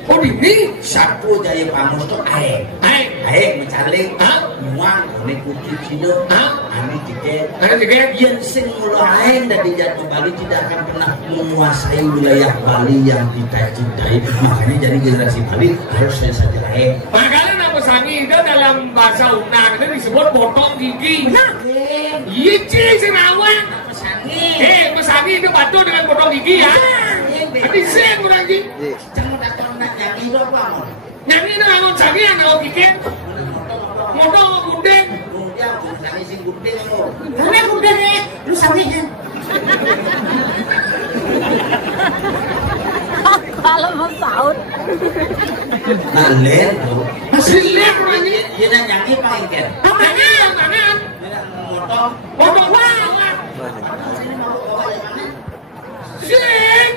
Oh di ini Satu jaya Pangus itu air. Air mencalik. Muang ini kucing Cina. Ini tiket. ada tiga. Yang sing mulai dari Jatuh Bali tidak akan pernah menguasai wilayah Bali yang kita cintai. Makanya jadi generasi Bali harus saya saja Makanya nama sangi itu dalam bahasa Unang itu disebut potong gigi. Iya sih senawang. Pesangi itu batu dengan potong gigi ya. Nanti saya kurang gigi. Jangan datang nak nyanyi dong bang. Nyanyi itu lawan sangi yang kalau gigi. Potong gudeng. Kemudian nyanyi sing gudeng lo. Karena aku udah deh. Lu sampaikan. Kalau mau saut. Nalen lo. Masih lihat kurang gigi. Dia nak nyanyi pakai ken. Tangan. Motong. Potong wang. Sing.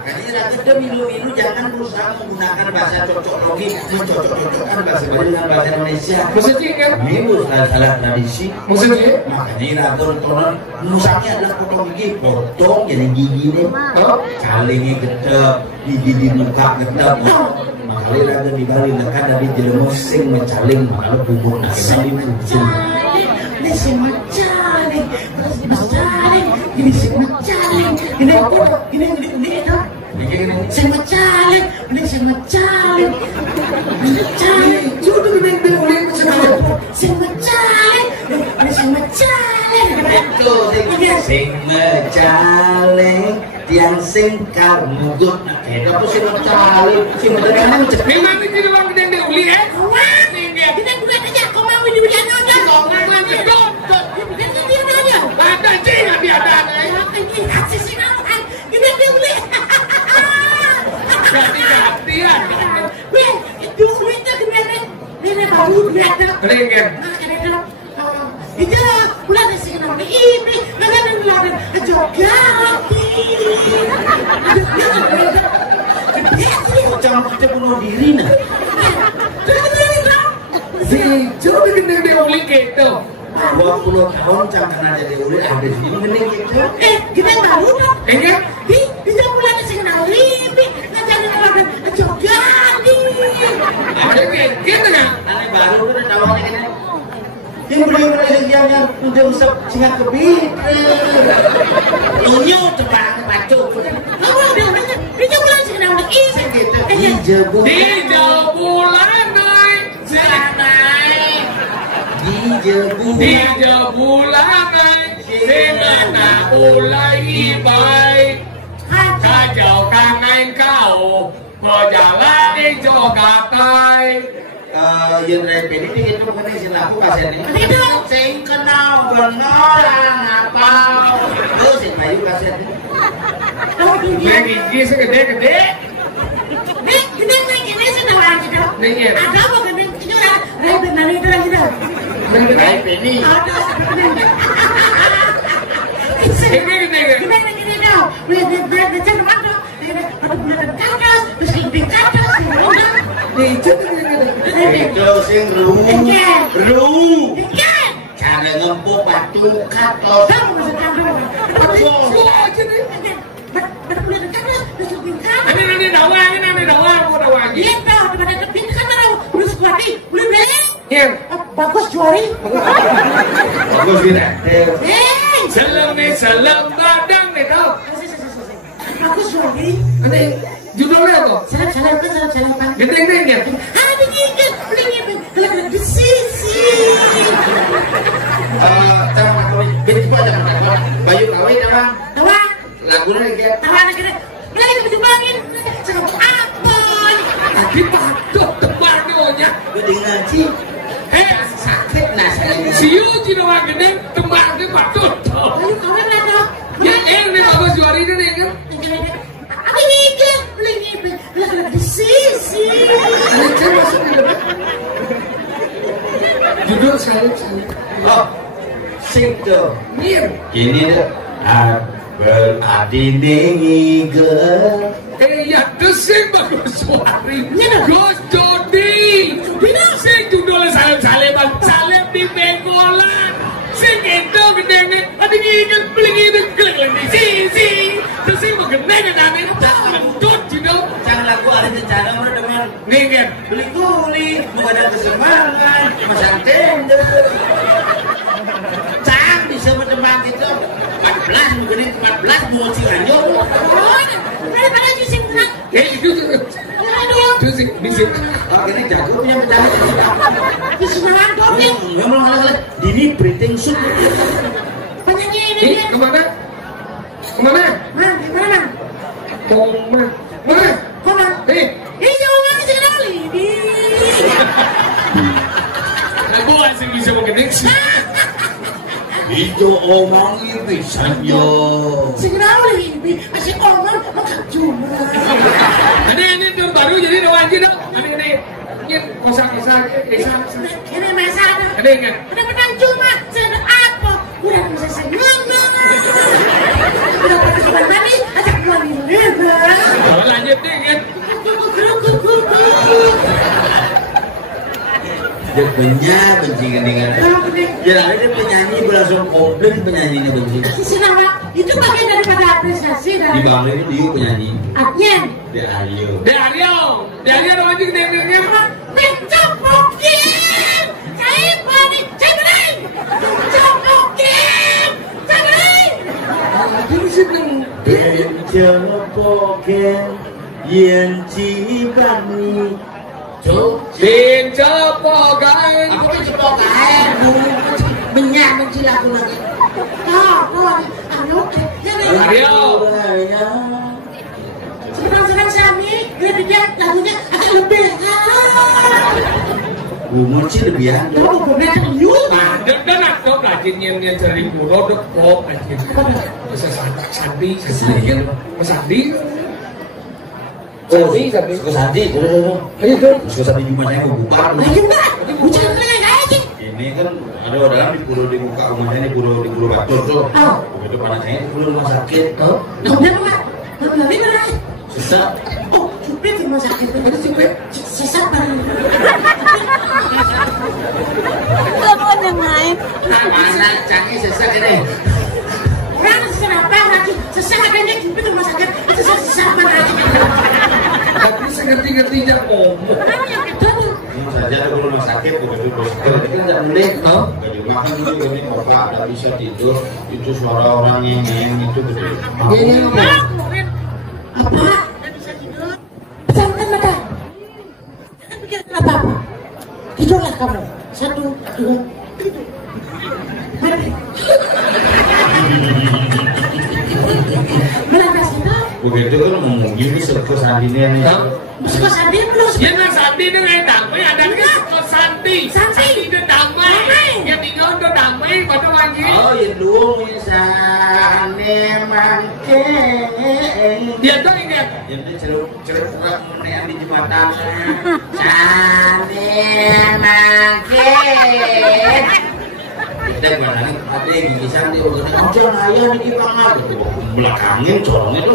Makanya kita milu-milu jangan berusaha menggunakan bahasa cocok-logi, mencocok-cocokkan bahasa Bali dengan bahasa Indonesia. Maksudnya kan? Milu salah tradisi. Maksudnya? Makanya turun musangnya adalah potong gigi, potong jadi gigi nih. Kalingnya gedep, gigi di muka gedep. Makanya raga di Bali lekat dari jelema sing mencaling makanya bubuk nasi Bali kucing. Ini semua caling. Ini semua caling. Ini itu. Semua caling. Ini semua caling. Caling. Jodoh ini boleh macam Semua caling. Ini semua caling. Betul, sing mencaling, tiang sing karmugut. Itu tuh sing mencaling, sing mencaling. memang ini orang gede yang diuli ya. Kita bukan aja. Kau mau dibilang aja. Ada sih nggak ada. Ini kasih sih kan. Kita beli. Ganti-gantian. Weh, itu kita kemarin. Ini baru berada. Keringan. Itu bulan sih kenapa ini? Dengan bulan juga. Jangan kita bunuh diri nah. Jodoh gede yang diuli gitu. 20 tahun jangan kena jadi ulit ada di sini gini gitu. Kita tahu dong. Enggak? Itu bulan sih kenapa ini? Dengan bulan juga. Ada kayak gitu nggak? Aneh baru udah tahu ini. Yang beli yang udah usap singa kebit. Tunyo terbang batu. Itu bulan sih kenapa ini? Dijebu. Di bulan naik. naik. Dijebu. Di bulan naik. Singana ulai baik. Kajau kangen kau. Berjalan di Jogatai. Yang dari PDP itu bukan istilah aku pasien ini. Itu sing kenal benar apa? Terus sing bayu pasien ini. Nah gigi segede-gede. Gede sudah orang kita. Iya. Ada apa gede? Itu lah. Rai benar itu lagi dah. Dari PDP. Ada. Gede-gede. Gede dah. Beda macam mana? Terus lebih kacau. Itu Itu sing ru. Cara ngempuk batu kato. Ini dawang, mau dawang. Iya, tahu daripada kepin kan udah sekuati, boleh beli. Iya. Bagus juari. Bagus gitu. Salam badang nih tau. Bagus juari. Ini judulnya apa? Salam. Gedeng ya. Ada dikit, beli besi. Gini cepat jangan apa. Bayu kawin apa? Tawa. Lagu lagi ya. Tawa lagi deh. Lagi dibangin. Apa? Tadi patok tebarnya. Gede ngaji. Sakit nasi ini. Siu cina gedeng tebarnya patok. Bayu kawin lah dong. Ya ini bagus juari ini kan. Ada dikit, beli besi. Judul saya. Oh, situ. Mir. Ini beradi ke. Ya desing bagus juari. Gus Jody. Sing judul salem di Bengolan. Sing itu gedengnya. Ada gini beli si. Desing gedeng namanya. Mentut judul. Jangan lagu ada cara teman. Nih kan. Beli kulit, bukan ada kesemangan, masang tenda. Cang bisa bertembak itu 14, mungkin 14 mau Cianjur. Daripada sising pulang. Itu bisik. Oh, ini jago punya pecahan. Kesunahan dong ya. Memang kalah. Dini breathing soup. Penyanyi ini dia. Kemana? Mana? Koma. Hijau manis sekali. Nah, bukan sih bisa mengenai sih. Itu omong bisa yo. Sekali. Masih omong makan cuma. Ini baru jadi rawan dong. Ini kosa-kosa. Ini masalah. Ada kan? Udah menang cuma. Saya apa? Udah bisa senyum. Udah pakai suara mami. Ajak keluar ini. Kalau lanjut deh kan. Dia benci dengan. Jangan ada penyanyi berlangsung komplain penyanyinya benci. Sisi nama itu bagian daripada apresiasi Di dari bawah itu dia penyanyi. Adyen. Dia Aryo. Dari rawan juga dengernya apa? Mencopokin. Saya balik. Saya balik. Mencopokin. Saya balik. Ini seneng. Mencopokin yang cibani. Sin cepokan. Apa itu cepokan? Benyak mencilaku lagi. Aryo. Sedang suami lebih dia lagunya agak lebih. Umur sih lebih ya. Tahu berbeda yuk. Dan aku lagi nyen cari murah dok kok lagi. Bisa sandi. Suka Sandi. Ayo dong. Suka Sandi rumahnya mau bubar. Lagi mbak, bukan kalian aja. Ini kan ada orang di pulau di muka rumahnya di pulau Batur tuh. Itu panasnya di pulau rumah sakit. Nah udah mbak, lebih berat. Susah. Oh, cupit di rumah sakit. Ada cupit. Sesat banget. Telepon yang lain. Mana canggih sesak ini. Orang kenapa lagi sesat adanya cupit di rumah sakit. Itu sesat banget. Tapi sengerti-ngertinya ngomong. Saja ada rumah sakit begitu dokter itu tidak boleh gak dimakan itu ini bapak tidak bisa tidur itu suara orang yang itu gede. Apa? Tidak bisa tidur. Pejamkan mata. Jangan pikirkan apa-apa. Tidurlah kamu. 1, 2, tidur. Mati. Melantas kita. Begitu kan ngomong gini serko sandinya nih. Suka sandi belum? Ya nggak sandi dengan damai ada nggak sandi. Sandi itu damai. Yang tinggal udah damai pada lagi. Oh ya dulu misalnya mangke. Dia tuh ingat. Jadi ceruk yang di jembatan. Sane mangke. Kita barang ada gigi santai udah kencang ayah nih banget. Belakangin corong itu.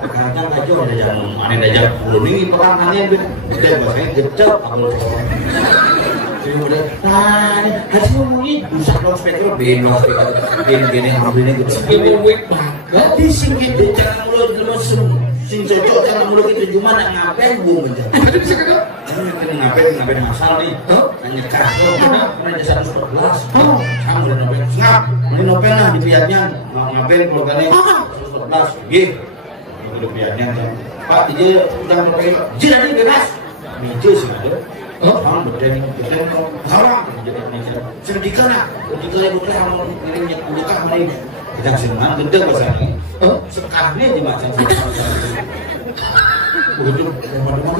Karena aja ada yang mana aja belum ini perang angin ben, udah bahasanya gedek kamu. Jadi udah, nah ini hasil ngomongin busak lo speaker benos gini hamilnya gitu. Ngomongin banget. Di sini di cara mulut terus sing cocok cara mulut itu cuma nak ngapain bu aja. Ada bisa gitu? Ngapain masalah nih? Hanya kacau, karena jasa 11. Kamu udah ngapain? Ngap, ini ngapain lah di pihaknya ngapain keluarganya 11. Gih, di pihaknya Pak, dia udah ngapain? Jadi bebas. Meja sih ada. Kamu berdiri, salah. Sedikit lah, sedikit ya bukan kamu ngirimnya buka mana ini? Kita senang, gede bahasanya. Sekali di macam begitu,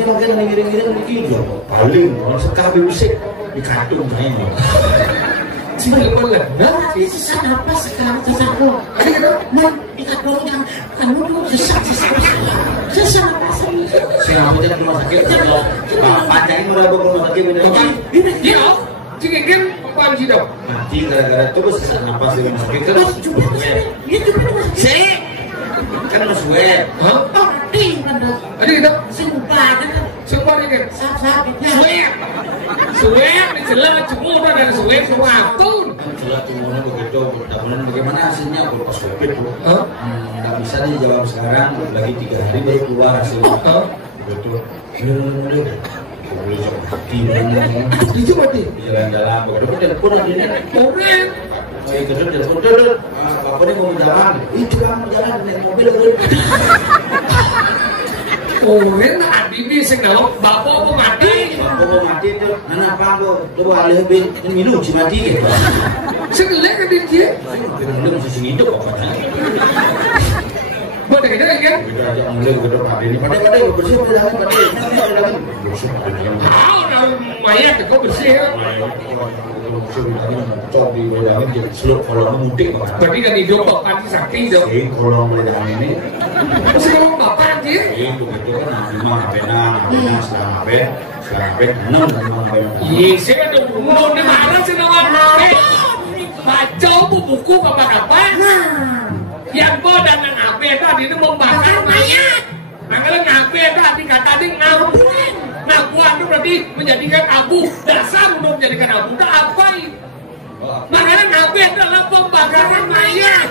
makin ngiring-ngiring begini paling sekali musik di kartun kayaknya. Sebenarnya Sesak apa sekarang sesaku? Nah, ikat yang kamu tuh sesak apa sih? Saya mau jadi rumah sakit, panjangin meraba rumah sakit bener. Dia, cingin panci dong. Mati gara-gara itu sesak napas di rumah sakit kan? Itu Sih, kan mas gue. Ada gitu? Sumpah Sumpah nih, sakitnya. Suwek, dijelang cemur dan suwek sewakun. Jelas semuanya begitu, mudah-mudahan bagaimana hasilnya kalau pas COVID tuh. Nggak bisa dijawab sekarang, lagi 3 hari baru keluar hasilnya. Begitu. Boleh mati Itu mati. di jalan-jalan, begitu telepon aja nih. Orang. Kayak gitu telepon, bapak ini mau jalan. Itu kamu jalan naik mobil dulu. Orang adi bisa ngelok bapak mau mati. Bapak mau mati tuh, mana apa kok? Coba alih bin, ini minum si mati ya. Segelek kan dia. Minum masih hidup apa? Buat yang ini kan? Kita aja mulai begitu pada ini, pada bersih pada. Tahu nama mayat itu bersih ya. Cok di wedangin jadi seluk kalau mudik banget. Berarti kan hidup bapak di samping dong. Kalau wedang ini, Masih ngomong bapak dia. begitu kan lima ngapain sekarang ngapain 6 Iya, saya kan mau dimana sih nama? Baca buku kapan-kapan. Yang kau dan ngapain tadi itu membakar mayat. Makanya ngapain tadi kata dia ngabuan. Ngabuan itu berarti menjadikan abu. Dasar untuk menjadikan abu. Tak apa itu. Makanya ngapain adalah pembakaran mayat.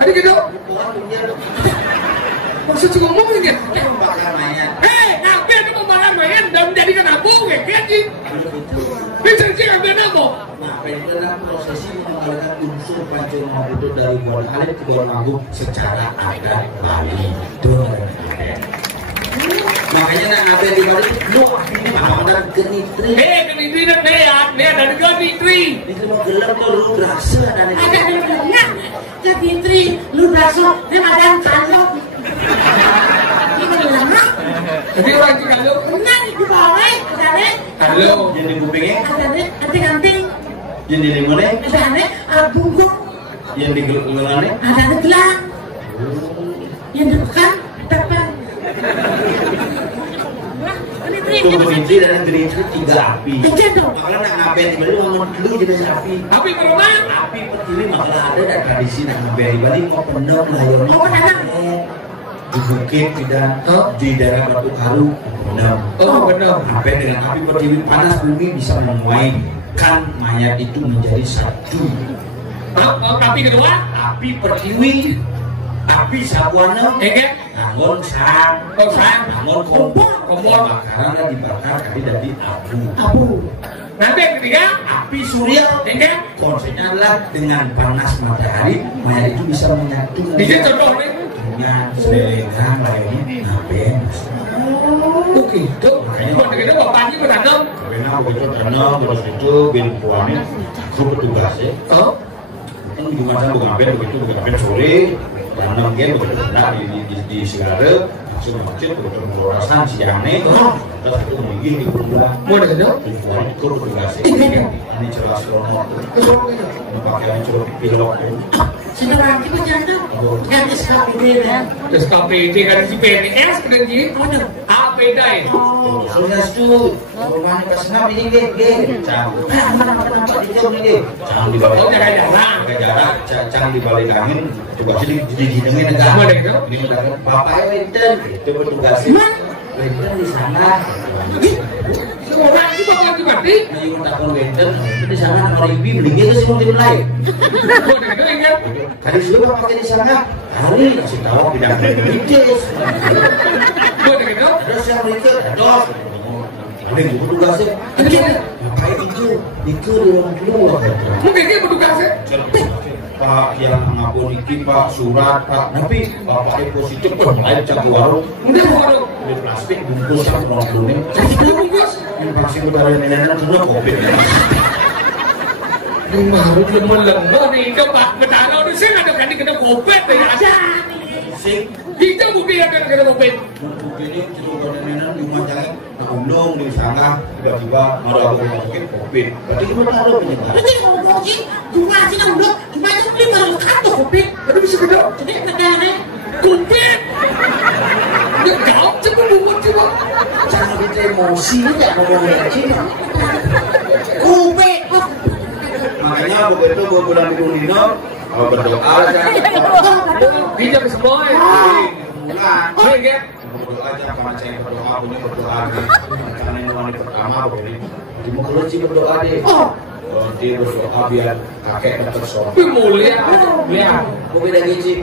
Tadi gitu. Maksud cuma ngomong ya? Ngapain itu pembakaran mayat dan menjadikan abu ya? Kaji. Bicara ngapain apa? Ngapain dalam prosesi mengalahkan unsur pancur itu dari Bon Alit ke Bon Agung secara adat Bali. Makanya nak ngapain di Bali lu ini makanan genitri. Genitri dan dia dari genitri. Itu mau gelap tuh lu berasa dan itu. Ada benar. Genitri lu berasa dia makan kalong. Ini bilang Jadi orang itu kalau benar di bawah ada halo. Yang di kupingnya, ada ganting. yang di limunnya, Ada bungkuk. yang di lengannya. Ada gelang. Yang depan depan. Itu genitri dan genitri 3 api. Itu dong. Makanya nak ngapain di Bali ngomong dulu jadi api. Tapi berulang. Api pertiwi malah ada dan tradisi nak ngapain di Bali mau penuh layarnya. Oh, ada. Di bukit tidak di daerah Batu Karu benar. Oh benar. Sampai dengan api pertiwi panas bumi bisa memuaikan mayat itu menjadi satu. Tapi kedua, Api pertiwi, api sabuana, namun sang, namun kompor bakaran dan dibakar kali dari abu. nanti yang ketiga, Api surya, konsepnya adalah dengan panas matahari mayat itu bisa menyatu. bisa contoh nih. Dengan selengan layaknya ngapain? Oh gitu. Buat kita bapaknya berantem. Karena begitu tenang, begitu bin puannya, aku petugas ya. Oh. Kan gimana bukan ngapain sore, berenang game begitu benar di Sigara, langsung masjid begitu melurasan siangnya, terus itu menggigit di pulang. Mau ada gitu? Bin puannya aku petugas ya. Ini jelas kalau mau, pakaian curug pilok. Sudah nanti macam tu. Yang SKPD dah. SKPD kan si PNS kan ji. Apa beda ini? Sudah tu. Rumah ni pasang ini ge. Jangan di bawah. Jangan di bawah angin. Coba jadi hidungnya negara. Mana itu? Ini negara. Bapak Winton itu bertugasnya. Winton di sana. Orang itu bakal mati. Ayo takon Winton di sana kalau ibu beli ke semua tim lain. Kau dah kena ingat. Tadi sudah pakai di sana. Hari kasih tahu bidang kritis. Kau dah kena. Terus yang berikut, dos. Ada yang bertugasnya. Ngapain itu di ruang keluar. Mungkin dia bertugasnya. Pak yang ngapun iki Pak surat Pak tapi Bapak positif pun air cak warung Udah warung di plastik bungkus yang nongkrongnya itu bungkus yang vaksin utara nenek sudah covid ini malu belum melengah nih ke Pak Betara udah sih ada kan kena covid ya ada sing kita mungkin akan kena covid ini juga nenek di rumah jangan gunung di sana tiba-tiba ada covid berarti kita ada penyebaran Berarti kalau mungkin cuma sih nak belum, cuma itu beli baru kado kopi. ada bisa kena Jadi negara covid dia kau cepat buat coba jangan kita emosi ya ngomongnya Cina kopi. makanya begitu bulan Nino berdoa aja kita ke semua ya mulai ya berdoa aja karena saya berdoa punya berdoa karena ini wanita pertama begini di mulut sih berdoa deh dia berdoa biar kakek dapat seorang tapi mulia ya mungkin lagi sih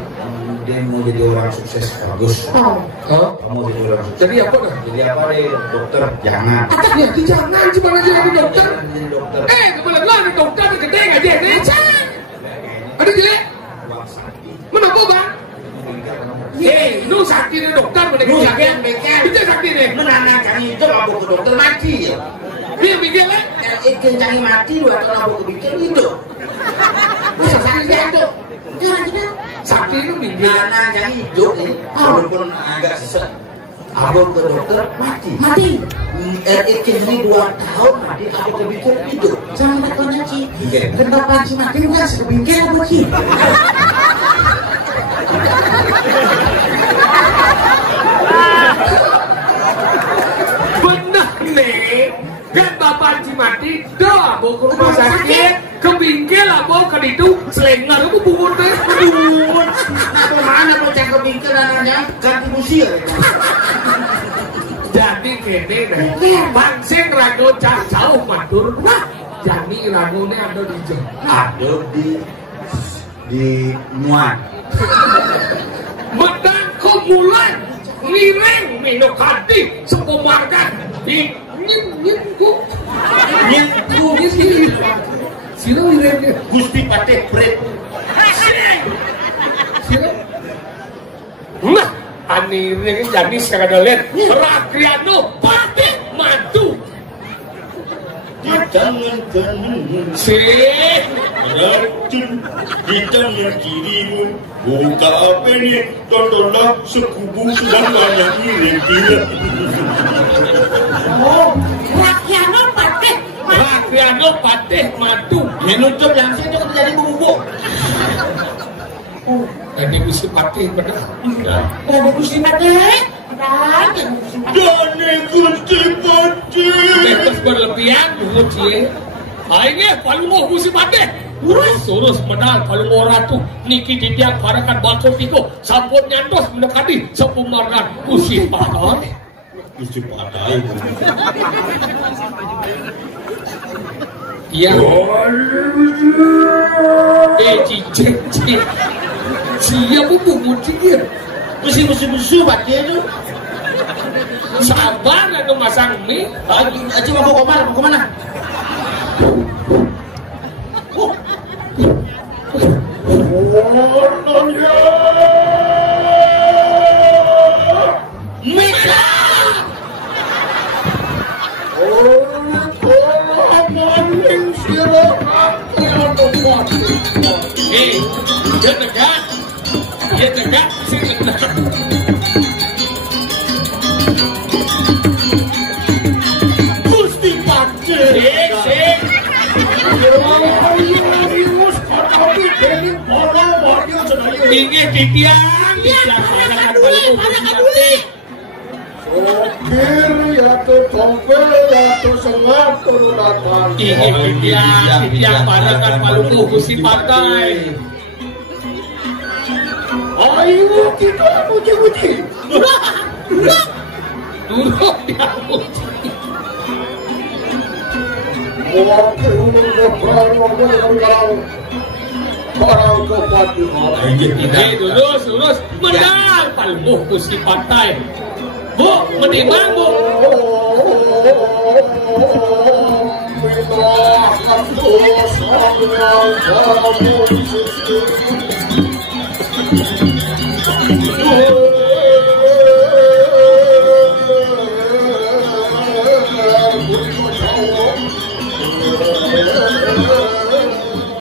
dia mau jadi orang sukses bagus kamu jadi orang sukses jadi apa dah jadi apa deh dokter jangan ya jangan cuma aja jadi dokter jadi dokter kepala gua ada dokter di gede nggak dia jangan ada jelek menapa bang lu sakti ni dokter boleh lu sakti bengkel kita sakti ni menangan cari itu aku ke dokter mati ya dia mikir lah ikan cari mati dua tahun aku bikin itu Sakti itu. Jangan kita. sakti itu mikir menangan cari hidup nih walaupun agak sesat aku ke dokter mati Mati. ikan ini 2 tahun mati aku kebikin hidup Jangan tak kau nanti. Bingkai. Kenapa sih mati bukan sebingkai apa sih? benar nih kan bapak mati dah bawa ke rumah sakit ke bingkai lah bawa ke itu selengar apa buat deh aduh mana pecah kebingkai anaknya ganti musia jadi kene deh bangsen rago jauh matur jadi rago ini ada di jauh ada di muat menang kemulan nireng minum hati sepemarkan di nyingku sila nirengnya Gusti Pateh Bret sila nah anireng jadi sekarang lihat Rakyano Pateh Madu di tangan kanan sih racun di tangan kirimu buka apa nih tontonlah sekubu sudah banyak ini dia Oh, rakyatnya pakai. Rakyano Pateh Madu menutup yang saya itu jadi bubuk ini bisa patih benar Ada Gusti Pateh. Ada Gusti Pateh. Dani Gusti Pateh Tetes berlebihan dulu cie akhirnya palungo Gusti Pateh Urus benar palungo ratu niki didiak barakan bakso tiko sampun nyantos mendekati sepumargan Gusti Pateh Gusti Pateh iya cicing siapa bumbu cikir musuh Pateh itu sabar atau masang mie Aji mau kemana? Mika dia tegak sini Gusti Pateh Inggih titiang Pada kaduli. Sokir ya tuh tompel ya tuh sengat turunatan. Inggih titiang Parakan Maluku Gusti Pantai. Ayo kita puji-puji. Duruk ya puji. Waktu Barang kepatihan. Ini lurus menang Palbuh Gusti Pantai. Bu, menimang Bu.